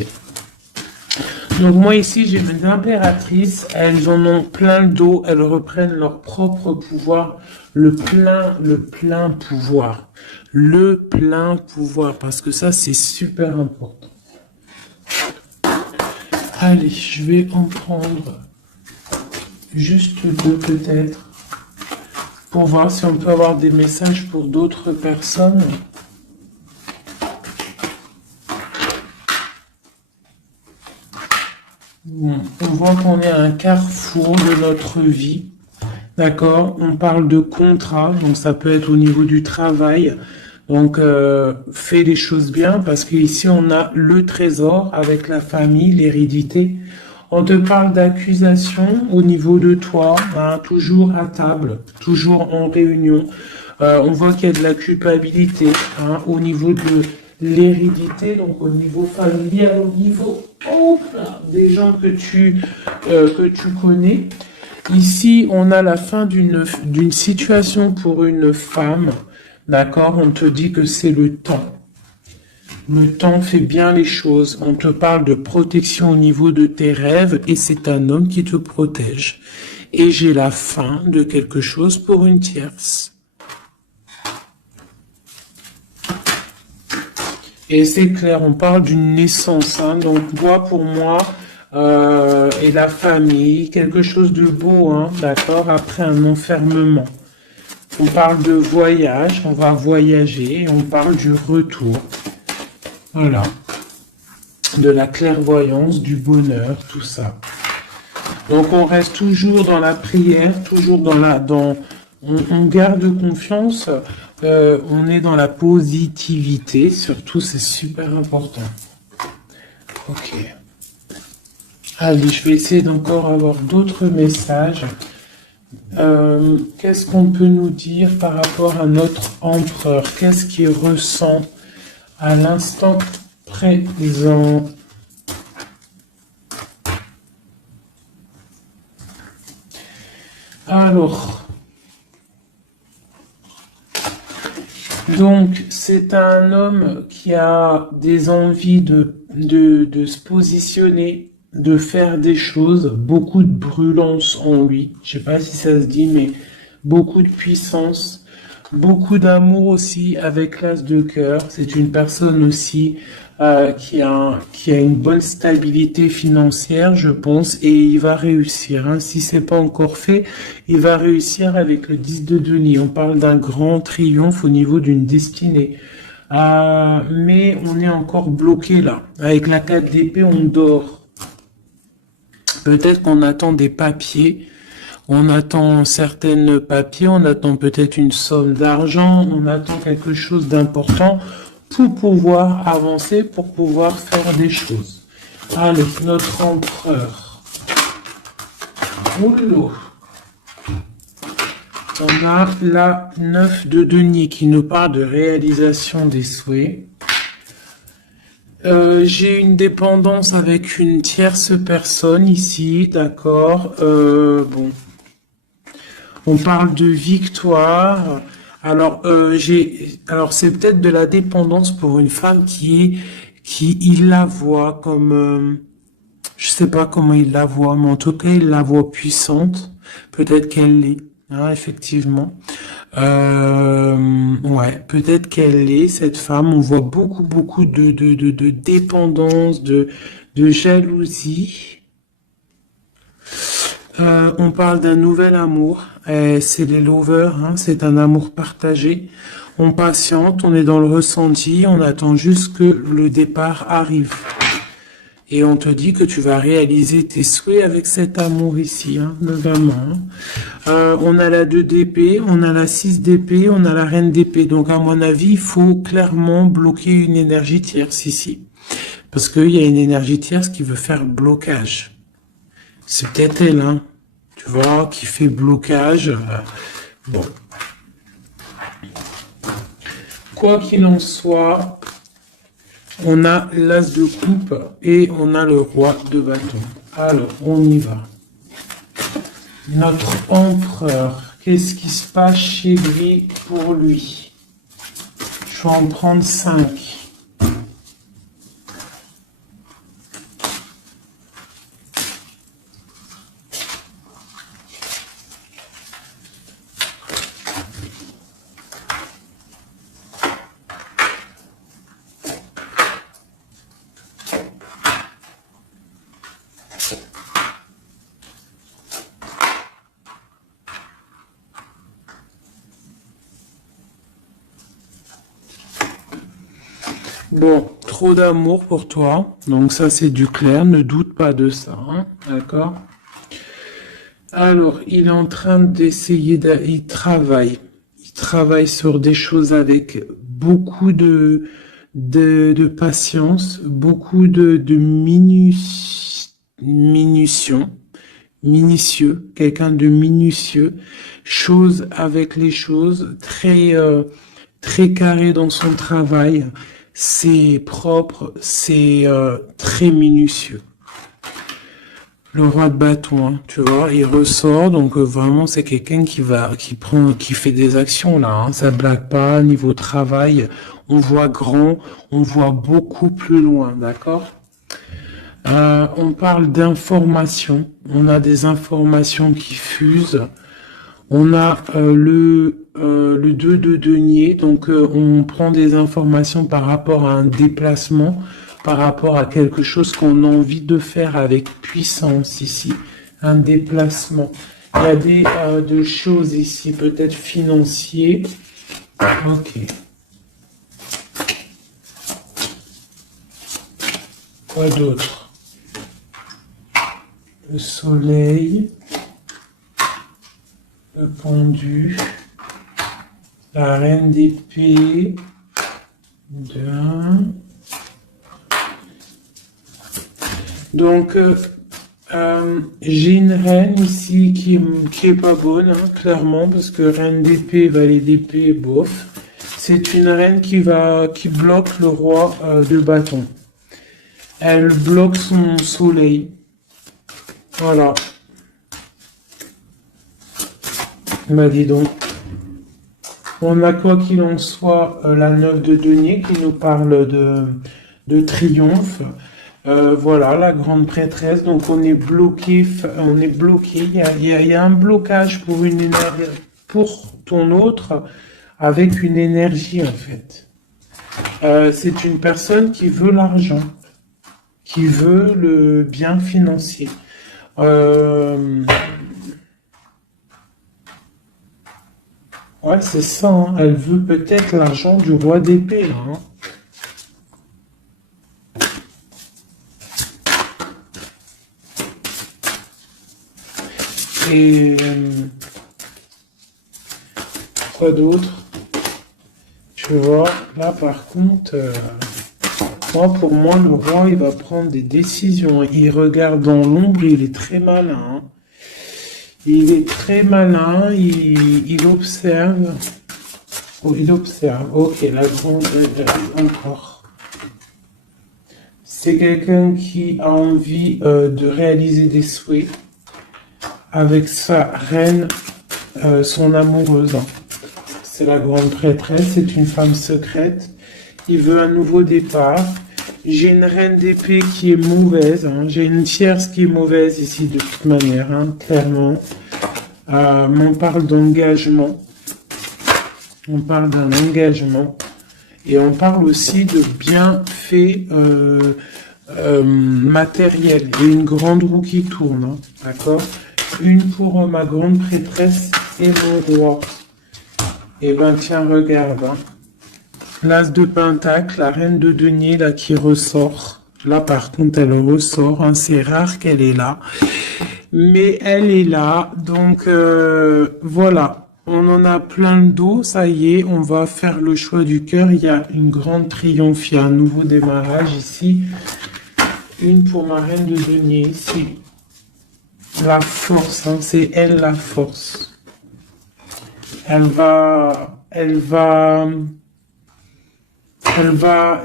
Donc moi ici j'ai mes impératrices, elles en ont plein le dos, elles reprennent leur propre pouvoir, le plein pouvoir. Le plein pouvoir, parce que ça c'est super important. Allez, je vais en prendre juste deux peut-être, pour voir si on peut avoir des messages pour d'autres personnes. Bon, on voit qu'on est à un carrefour de notre vie. D'accord? On parle de contrat, donc ça peut être au niveau du travail. Donc, fais les choses bien parce qu'ici, on a le trésor avec la famille, l'hérédité. On te parle d'accusation au niveau de toi, hein, toujours à table, toujours en réunion. On voit qu'il y a de la culpabilité, hein, au niveau de l'hérédité, donc au niveau familial, au niveau des gens que tu connais. Ici, on a la fin d'une situation pour une femme. D'accord? On te dit que c'est le temps. Le temps fait bien les choses. On te parle de protection au niveau de tes rêves et c'est un homme qui te protège. Et j'ai la fin de quelque chose pour une tierce. Et c'est clair, on parle d'une naissance, hein. Donc moi, pour moi, et la famille, quelque chose de beau, hein, d'accord, après un enfermement. On parle de voyage, on va voyager, on parle du retour. Voilà. De la clairvoyance, du bonheur, tout ça. Donc on reste toujours dans la prière, toujours on garde confiance, on est dans la positivité, surtout c'est super important. Ok. Allez, je vais essayer d'encore avoir d'autres messages. Qu'est-ce qu'on peut nous dire par rapport à notre empereur? Qu'est-ce qu'il ressent à l'instant présent? Alors, donc c'est un homme qui a des envies de se positionner, de faire des choses, beaucoup de brûlance en lui. Je sais pas si ça se dit, mais beaucoup de puissance. Beaucoup d'amour aussi avec l'as de cœur. C'est une personne aussi qui a une bonne stabilité financière, je pense, et il va réussir. Hein. Si c'est pas encore fait, il va réussir avec le 10 de denier. On parle d'un grand triomphe au niveau d'une destinée. Mais on est encore bloqué là. Avec la 4 d'épée, on dort. Peut-être qu'on attend des papiers. On attend certains papiers, on attend peut-être une somme d'argent, on attend quelque chose d'important pour pouvoir avancer, pour pouvoir faire des choses. Allez, notre empereur. Oulou. On a la 9 de denier qui nous parle de réalisation des souhaits. J'ai une dépendance avec une tierce personne ici, d'accord. Bon. On parle de victoire. Alors, c'est peut-être de la dépendance pour une femme il la voit comme, je sais pas comment il la voit, mais en tout cas, il la voit puissante. Peut-être qu'elle l'est, hein, effectivement. Ouais, peut-être qu'elle l'est, cette femme. On voit beaucoup de dépendance, de jalousie. On parle d'un nouvel amour, c'est les lovers, hein, c'est un amour partagé. On patiente, on est dans le ressenti, on attend juste que le départ arrive. Et on te dit que tu vas réaliser tes souhaits avec cet amour ici, hein, notamment. Hein. On a la 2 d'épée, on a la 6 d'épée, on a la reine d'épée. Donc à mon avis, il faut clairement bloquer une énergie tierce ici. Parce qu'il y a une énergie tierce qui veut faire blocage. C'est peut-être elle, hein, tu vois, qui fait blocage. Bon. Quoi qu'il en soit, on a l'as de coupe et on a le roi de bâton. Alors, on y va. Notre empereur, qu'est-ce qui se passe chez lui pour lui? Je vais en prendre 5. Bon, trop d'amour pour toi. Donc ça, c'est du clair. Ne doute pas de ça. Hein, d'accord? Alors, il est en train d'essayer il travaille. Il travaille sur des choses avec beaucoup de patience, beaucoup de minutieux, quelqu'un de minutieux, chose avec les choses, très carré dans son travail. C'est propre, c'est très minutieux. Le roi de bâton, hein, tu vois, il ressort, donc vraiment c'est quelqu'un qui fait des actions là, hein, ça blague pas. Niveau travail, on voit grand, on voit beaucoup plus loin, d'accord? On parle d'informations, on a des informations qui fusent. On a le 2 de denier, donc on prend des informations par rapport à un déplacement, par rapport à quelque chose qu'on a envie de faire avec puissance ici, un déplacement. Il y a des choses ici, peut-être financiers. Ok. Quoi d'autre? Le soleil. Le pendu, la reine d'épée, 2. Donc, j'ai une reine ici qui est pas bonne, hein, clairement, parce que reine d'épée, valet d'épée, bof. C'est une reine qui bloque le roi de bâton. Elle bloque son soleil. Voilà. Bah dis donc. On a quoi qu'il en soit la 9 de denier qui nous parle de triomphe. Voilà, la grande prêtresse. Donc on est bloqué. Il y a un blocage pour ton autre avec une énergie, en fait. C'est une personne qui veut l'argent, qui veut le bien financier. Ouais, c'est ça, hein. Elle veut peut-être l'argent du roi d'épée, là, hein. Et quoi d'autre? Tu vois, là par contre, pour moi, le roi, il va prendre des décisions. Il regarde dans l'ombre, il est très malin, hein. Il est très malin, il observe. Oh, il observe. Ok, la grande, encore. C'est quelqu'un qui a envie de réaliser des souhaits avec sa reine, son amoureuse, hein. C'est la grande prêtresse, c'est une femme secrète. Il veut un nouveau départ. J'ai une reine d'épée qui est mauvaise, hein. J'ai une tierce qui est mauvaise ici de toute manière, hein, clairement. On parle d'engagement. On parle d'un engagement. Et on parle aussi de bienfaits matériels. Il y a une grande roue qui tourne, hein, d'accord? Une pour ma grande prêtresse et mon roi. Eh ben tiens, regarde, hein. L'as de pentacle, la reine de denier là qui ressort. Là par contre elle ressort, hein. C'est rare qu'elle est là. Mais elle est là, donc voilà. On en a plein le dos, ça y est, on va faire le choix du cœur. Il y a une grande triomphe, il y a un nouveau démarrage ici. Une pour ma reine de denier ici. La force, hein, c'est elle la force. Elle va,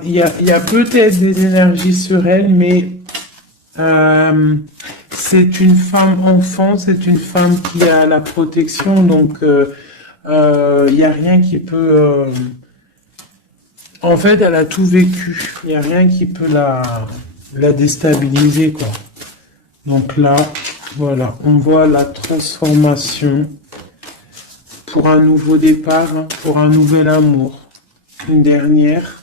il y a peut-être des énergies sur elle, mais c'est une femme enfant, c'est une femme qui a la protection, donc il y a rien qui peut. En fait, elle a tout vécu. Il y a rien qui peut la déstabiliser, quoi. Donc là, voilà, on voit la transformation pour un nouveau départ, hein, pour un nouvel amour. Une dernière.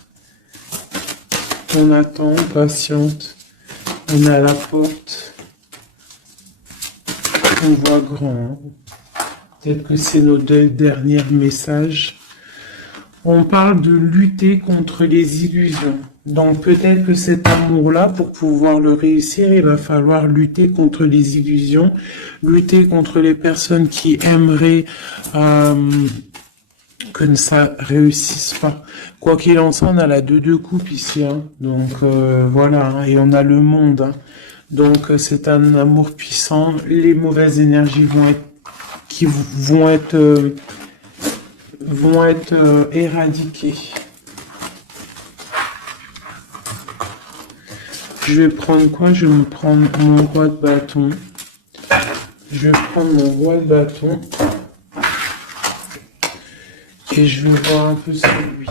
On attend, on patiente. On est à la porte. On voit grand. Peut-être que c'est nos deux derniers messages. On parle de lutter contre les illusions. Donc peut-être que cet amour-là, pour pouvoir le réussir, il va falloir lutter contre les illusions, lutter contre les personnes qui aimeraient que ça réussisse pas. Quoi qu'il en soit, on a la deux coupes ici, hein. Donc voilà, hein. Et on a le monde, hein. Donc c'est un amour puissant. Les mauvaises énergies vont être éradiquées. Je vais prendre quoi? Je vais me prendre mon roi de bâton. Je vais prendre mon roi de bâton. Et je vais voir un peu sur lui.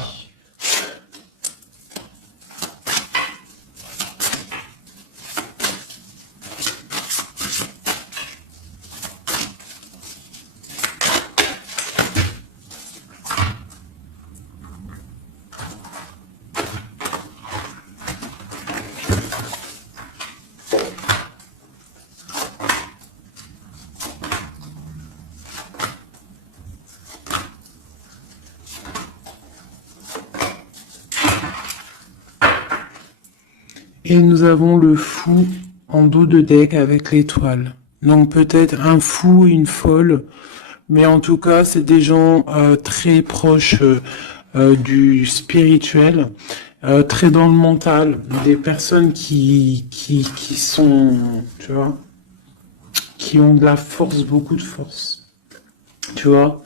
Et nous avons le fou en dos de deck avec l'étoile. Donc peut-être un fou, une folle, mais en tout cas c'est des gens très proches du spirituel, très dans le mental, des personnes qui sont, tu vois, qui ont de la force, beaucoup de force, tu vois,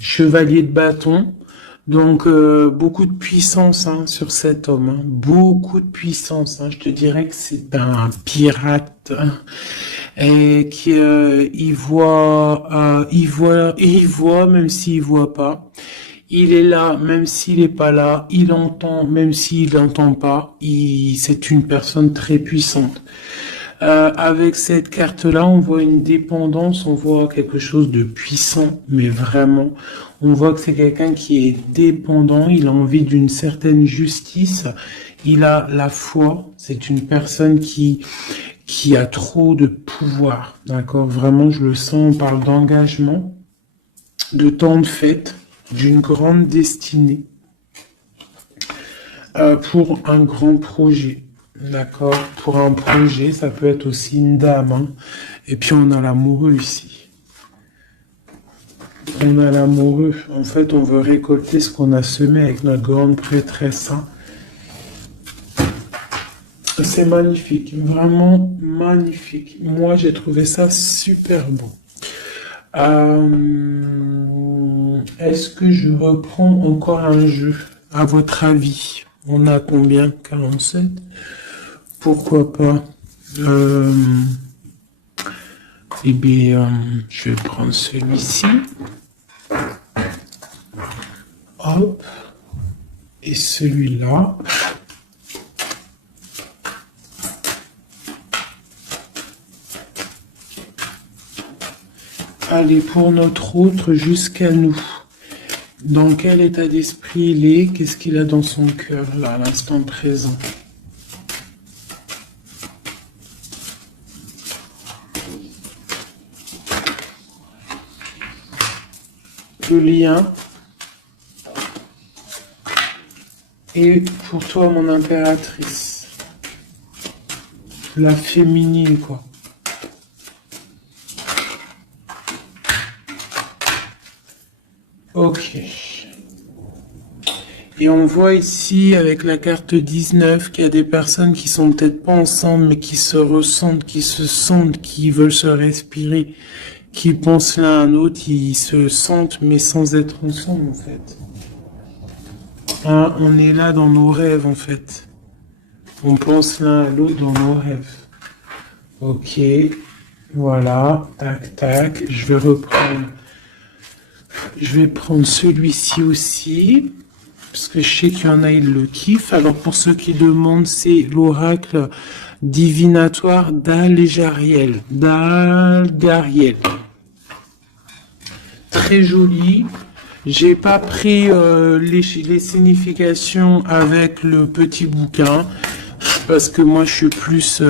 chevalier de bâton. Donc beaucoup de puissance, hein, sur cet homme, hein. Beaucoup de puissance, hein. Je te dirais que c'est un pirate, hein, et qui il voit même s'il voit pas. Il est là même s'il est pas là. Il entend même s'il n'entend pas. C'est une personne très puissante. Avec cette carte-là, on voit une dépendance, on voit quelque chose de puissant, mais vraiment, on voit que c'est quelqu'un qui est dépendant, il a envie d'une certaine justice, il a la foi, c'est une personne qui a trop de pouvoir, d'accord? Vraiment, je le sens, on parle d'engagement, de temps de fête, d'une grande destinée pour un grand projet. D'accord, pour un projet, ça peut être aussi une dame, hein. Et puis on a l'amoureux ici. On a l'amoureux. En fait, on veut récolter ce qu'on a semé avec notre grande prêtresse, hein. C'est magnifique, vraiment magnifique. Moi, j'ai trouvé ça super beau. Est-ce que je reprends encore un jeu? À votre avis, on a combien? 47? Pourquoi pas? Eh bien, je vais prendre celui-ci. Hop. Et celui-là. Allez, pour notre autre, jusqu'à nous. Dans quel état d'esprit il est? Qu'est-ce qu'il a dans son cœur, là, à l'instant présent? Le lien. Et pour toi, mon impératrice. La féminine, quoi. Ok. Et on voit ici, avec la carte 19, qu'il y a des personnes qui sont peut-être pas ensemble, mais qui se ressentent, qui se sentent, qui veulent se respirer, qui pensent l'un à l'autre, ils se sentent, mais sans être ensemble, en fait. Hein, on est là dans nos rêves, en fait. On pense l'un à l'autre dans nos rêves. Ok. Voilà. Tac, tac. Je vais reprendre. Je vais prendre celui-ci aussi. Parce que je sais qu'il y en a, ils le kiffent. Alors, pour ceux qui demandent, c'est l'oracle divinatoire d'Al-Jariel. d'Al-Gariel. Très joli. J'ai pas pris les significations avec le petit bouquin. Parce que moi, je suis plus...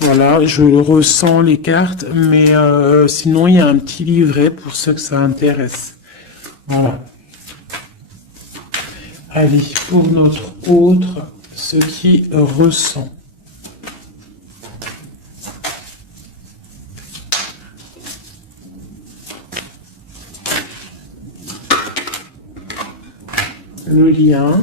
voilà, je ressens les cartes. Mais sinon, il y a un petit livret pour ceux que ça intéresse. Voilà. Allez, pour notre autre, ce qui ressent. Le lien.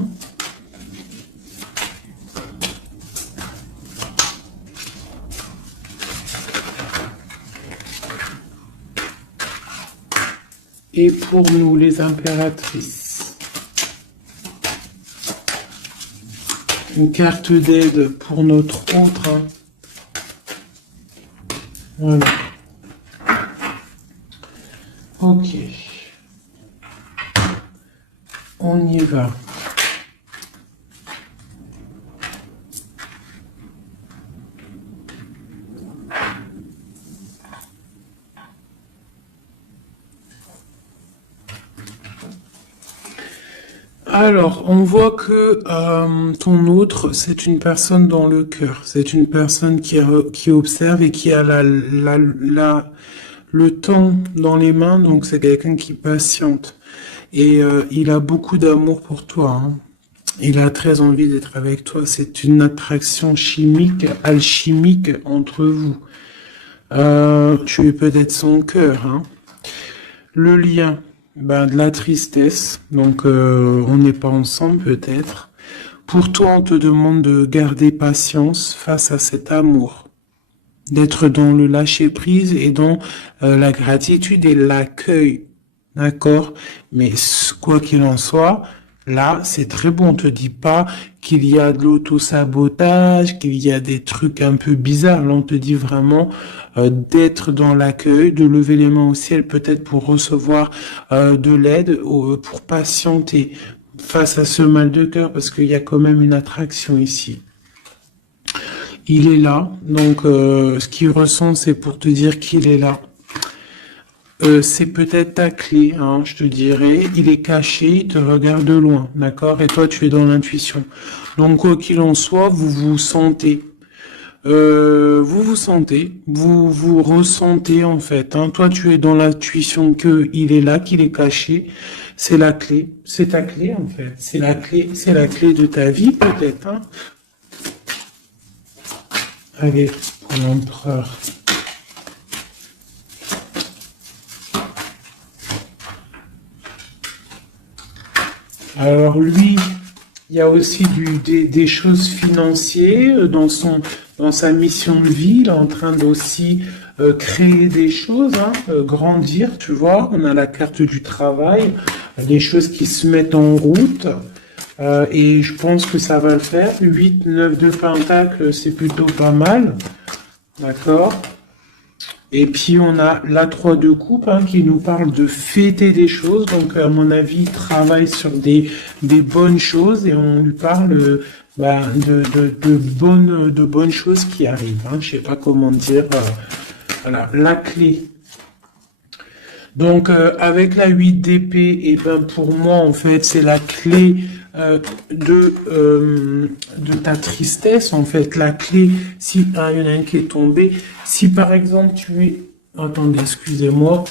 Et pour nous, les impératrices. Une carte d'aide pour notre autre. Hein. Voilà. Ok. On y va. Alors, on voit que ton autre, c'est une personne dans le cœur. C'est une personne qui observe et qui a le temps dans les mains. Donc, c'est quelqu'un qui patiente. Et il a beaucoup d'amour pour toi. Hein. Il a très envie d'être avec toi. C'est une attraction chimique, alchimique entre vous. Tu es peut-être son cœur. Hein. Le lien. De la tristesse, donc on n'est pas ensemble peut-être. Pour toi, on te demande de garder patience face à cet amour, d'être dans le lâcher-prise et dans la gratitude et l'accueil, d'accord? Mais quoi qu'il en soit, là, c'est très bon. On te dit pas qu'il y a de l'auto-sabotage, qu'il y a des trucs un peu bizarres. Là, on te dit vraiment d'être dans l'accueil, de lever les mains au ciel, peut-être pour recevoir de l'aide, pour patienter face à ce mal de cœur, parce qu'il y a quand même une attraction ici. Il est là. Donc, ce qu'il ressent, c'est pour te dire qu'il est là. C'est peut-être ta clé, hein, je te dirais. Il est caché, il te regarde de loin, d'accord? Et toi, tu es dans l'intuition. Donc, quoi qu'il en soit, vous vous sentez. Vous vous ressentez en fait. Hein. Toi, tu es dans l'intuition que il est là, qu'il est caché. C'est la clé. C'est ta clé en fait. C'est la clé de ta vie peut-être. Hein. Allez, l'empereur. Alors lui, il y a aussi des choses financières dans sa mission de vie. Il est en train d'aussi créer des choses, hein, grandir, tu vois. On a la carte du travail, des choses qui se mettent en route. Et je pense que ça va le faire. 8, 9 de Pentacle, c'est plutôt pas mal. D'accord? Et puis on a la 3 de coupe hein, qui nous parle de fêter des choses. Donc à mon avis, il travaille sur des bonnes choses et on lui parle de bonnes choses qui arrivent. Hein. Je sais pas comment dire. Voilà, la clé. Donc avec la 8 d'épée, et ben pour moi en fait c'est la clé de ta tristesse en fait. La clé, si il y en a un qui est tombé, si par exemple tu es, attendez, excusez-moi.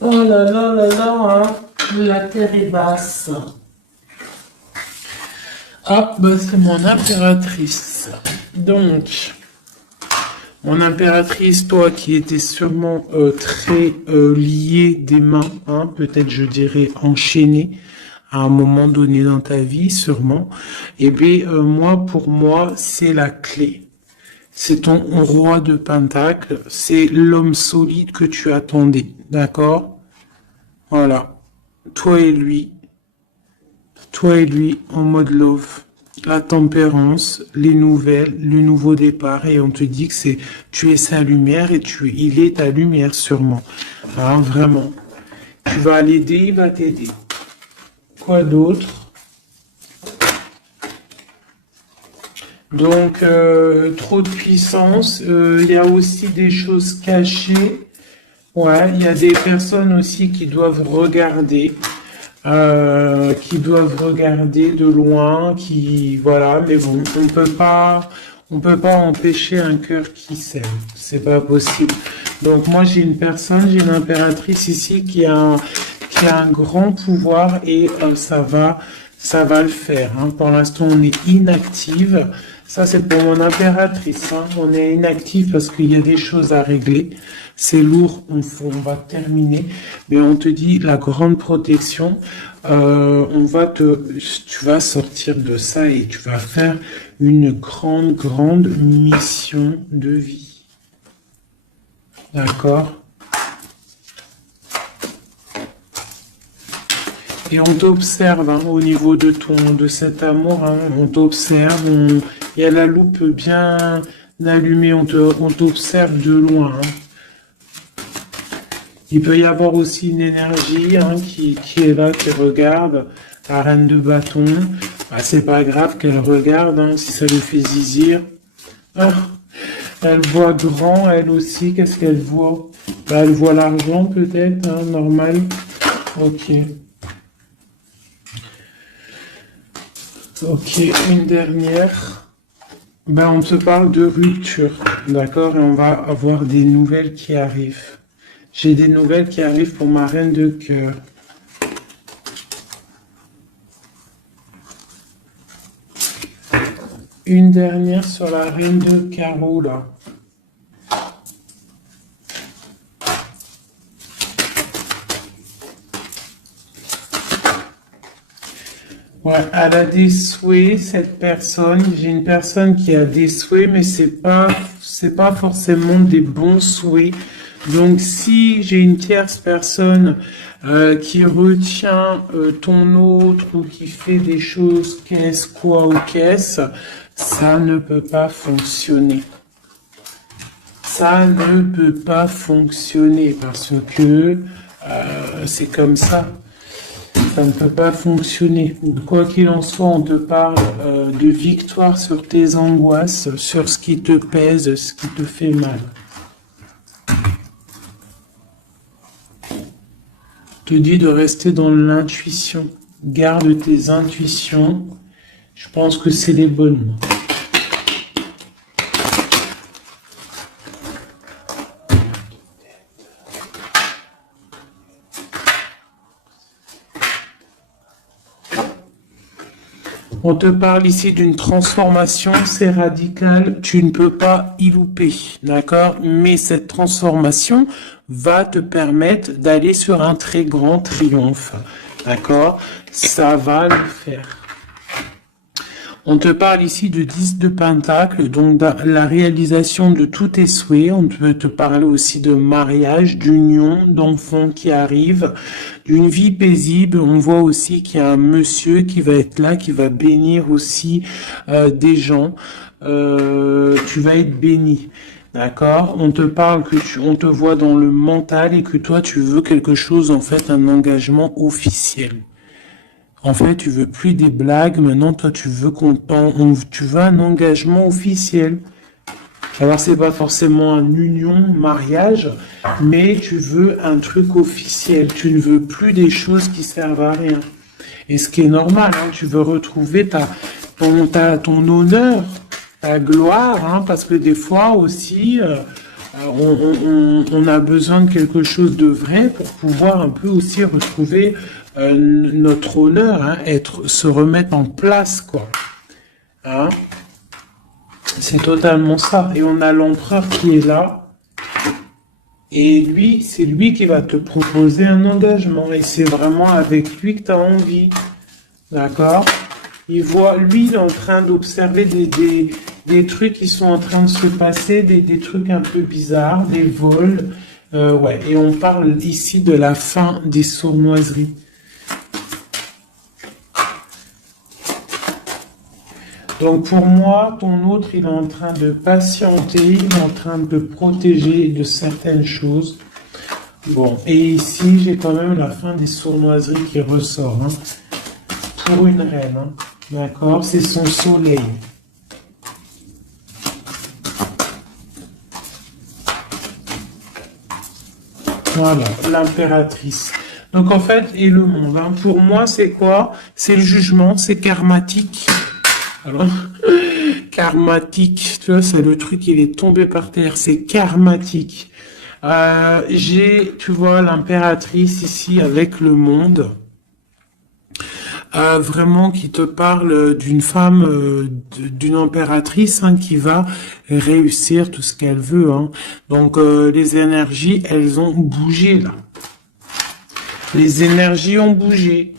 Oh là là là là, hein. La terre est basse. Ah bah c'est mon impératrice. Donc mon impératrice, toi qui étais sûrement très liée des mains, hein, peut-être je dirais enchaînée à un moment donné dans ta vie, sûrement. Eh bien, moi, pour moi, c'est la clé. C'est ton roi de Pentacle, c'est l'homme solide que tu attendais, d'accord? Voilà. Toi et lui en mode love. La tempérance, les nouvelles, le nouveau départ, et on te dit que tu es sa lumière et il est ta lumière sûrement. Hein, vraiment. Tu vas l'aider, il va t'aider. Quoi d'autre? Donc, trop de puissance. Il y a aussi des choses cachées. Ouais, il y a des personnes aussi qui doivent regarder. De loin, voilà, mais bon, on peut pas empêcher un cœur qui s'aime, c'est pas possible. Donc moi j'ai une impératrice ici qui a un grand pouvoir et ça va le faire. Hein. Pour l'instant on est inactive. Ça c'est pour mon impératrice. Hein. On est inactive parce qu'il y a des choses à régler. C'est lourd, on va terminer. Mais on te dit la grande protection. Tu vas sortir de ça et tu vas faire une grande mission de vie. D'accord? Et on t'observe hein, au niveau de cet amour. Hein, on t'observe. Il y a la loupe bien allumée. On t'observe de loin. Hein. Il peut y avoir aussi une énergie hein, qui est là, qui regarde. La reine de bâton. Bah, c'est pas grave qu'elle regarde hein, si ça lui fait zizir. Ah, elle voit grand, elle aussi. Qu'est-ce qu'elle voit? Bah, elle voit l'argent peut-être, hein, normal. Ok. Ok, une dernière. Ben, on te parle de rupture, d'accord? Et on va avoir des nouvelles qui arrivent. J'ai des nouvelles qui arrivent pour ma reine de cœur. Une dernière sur la reine de carreau, là. Ouais, elle a des souhaits, cette personne. J'ai une personne qui a des souhaits, mais c'est pas forcément des bons souhaits. Donc, si j'ai une tierce personne qui retient ton autre ou qui fait des choses qu'est-ce, quoi ou qu'est-ce, ça ne peut pas fonctionner. Ça ne peut pas fonctionner parce que c'est comme ça. ça ne peut pas fonctionner. Quoi qu'il en soit, on te parle de victoire sur tes angoisses, sur ce qui te pèse, ce qui te fait mal. Te dit de rester dans l'intuition. Garde tes intuitions. Je pense que c'est les bonnes. On te parle ici d'une transformation, c'est radical, tu ne peux pas y louper, d'accord? Mais cette transformation va te permettre d'aller sur un très grand triomphe, d'accord? Ça va le faire. On te parle ici de 10 de Pentacle, donc de la réalisation de tous tes souhaits. On peut te parler aussi de mariage, d'union, d'enfants qui arrivent, d'une vie paisible. On voit aussi qu'il y a un monsieur qui va être là, qui va bénir aussi des gens. Tu vas être béni. D'accord? On te parle on te voit dans le mental et que toi tu veux quelque chose, en fait, un engagement officiel. En fait, tu veux plus des blagues. Maintenant, toi, tu veux tu veux un engagement officiel. Alors, c'est pas forcément une union, mariage, mais tu veux un truc officiel. Tu ne veux plus des choses qui servent à rien. Et ce qui est normal, hein, tu veux retrouver ton honneur, ta gloire, hein, parce que des fois aussi, on a besoin de quelque chose de vrai pour pouvoir un peu aussi retrouver notre honneur, hein, se remettre en place, quoi. Hein? C'est totalement ça. Et on a l'empereur qui est là. Et lui, c'est lui qui va te proposer un engagement. Et c'est vraiment avec lui que tu as envie. D'accord? Lui, il est en train d'observer des trucs qui sont en train de se passer, des trucs un peu bizarres, des vols. Ouais. Et on parle ici de la fin des sournoiseries. Donc pour moi, ton autre, il est en train de patienter, il est en train de te protéger de certaines choses. Bon, et ici, j'ai quand même la fin des sournoiseries qui ressort. Hein, pour une reine, hein, d'accord? C'est son soleil. Voilà, l'impératrice. Donc en fait, et le monde, hein, pour moi, c'est quoi? C'est le jugement, c'est karmatique. Alors, karmatique, tu vois, c'est le truc, il est tombé par terre, c'est karmatique. Tu vois, l'impératrice ici avec le monde, vraiment qui te parle d'une femme, d'une impératrice, hein, qui va réussir tout ce qu'elle veut. Hein. Donc, les énergies, elles ont bougé là. Les énergies ont bougé.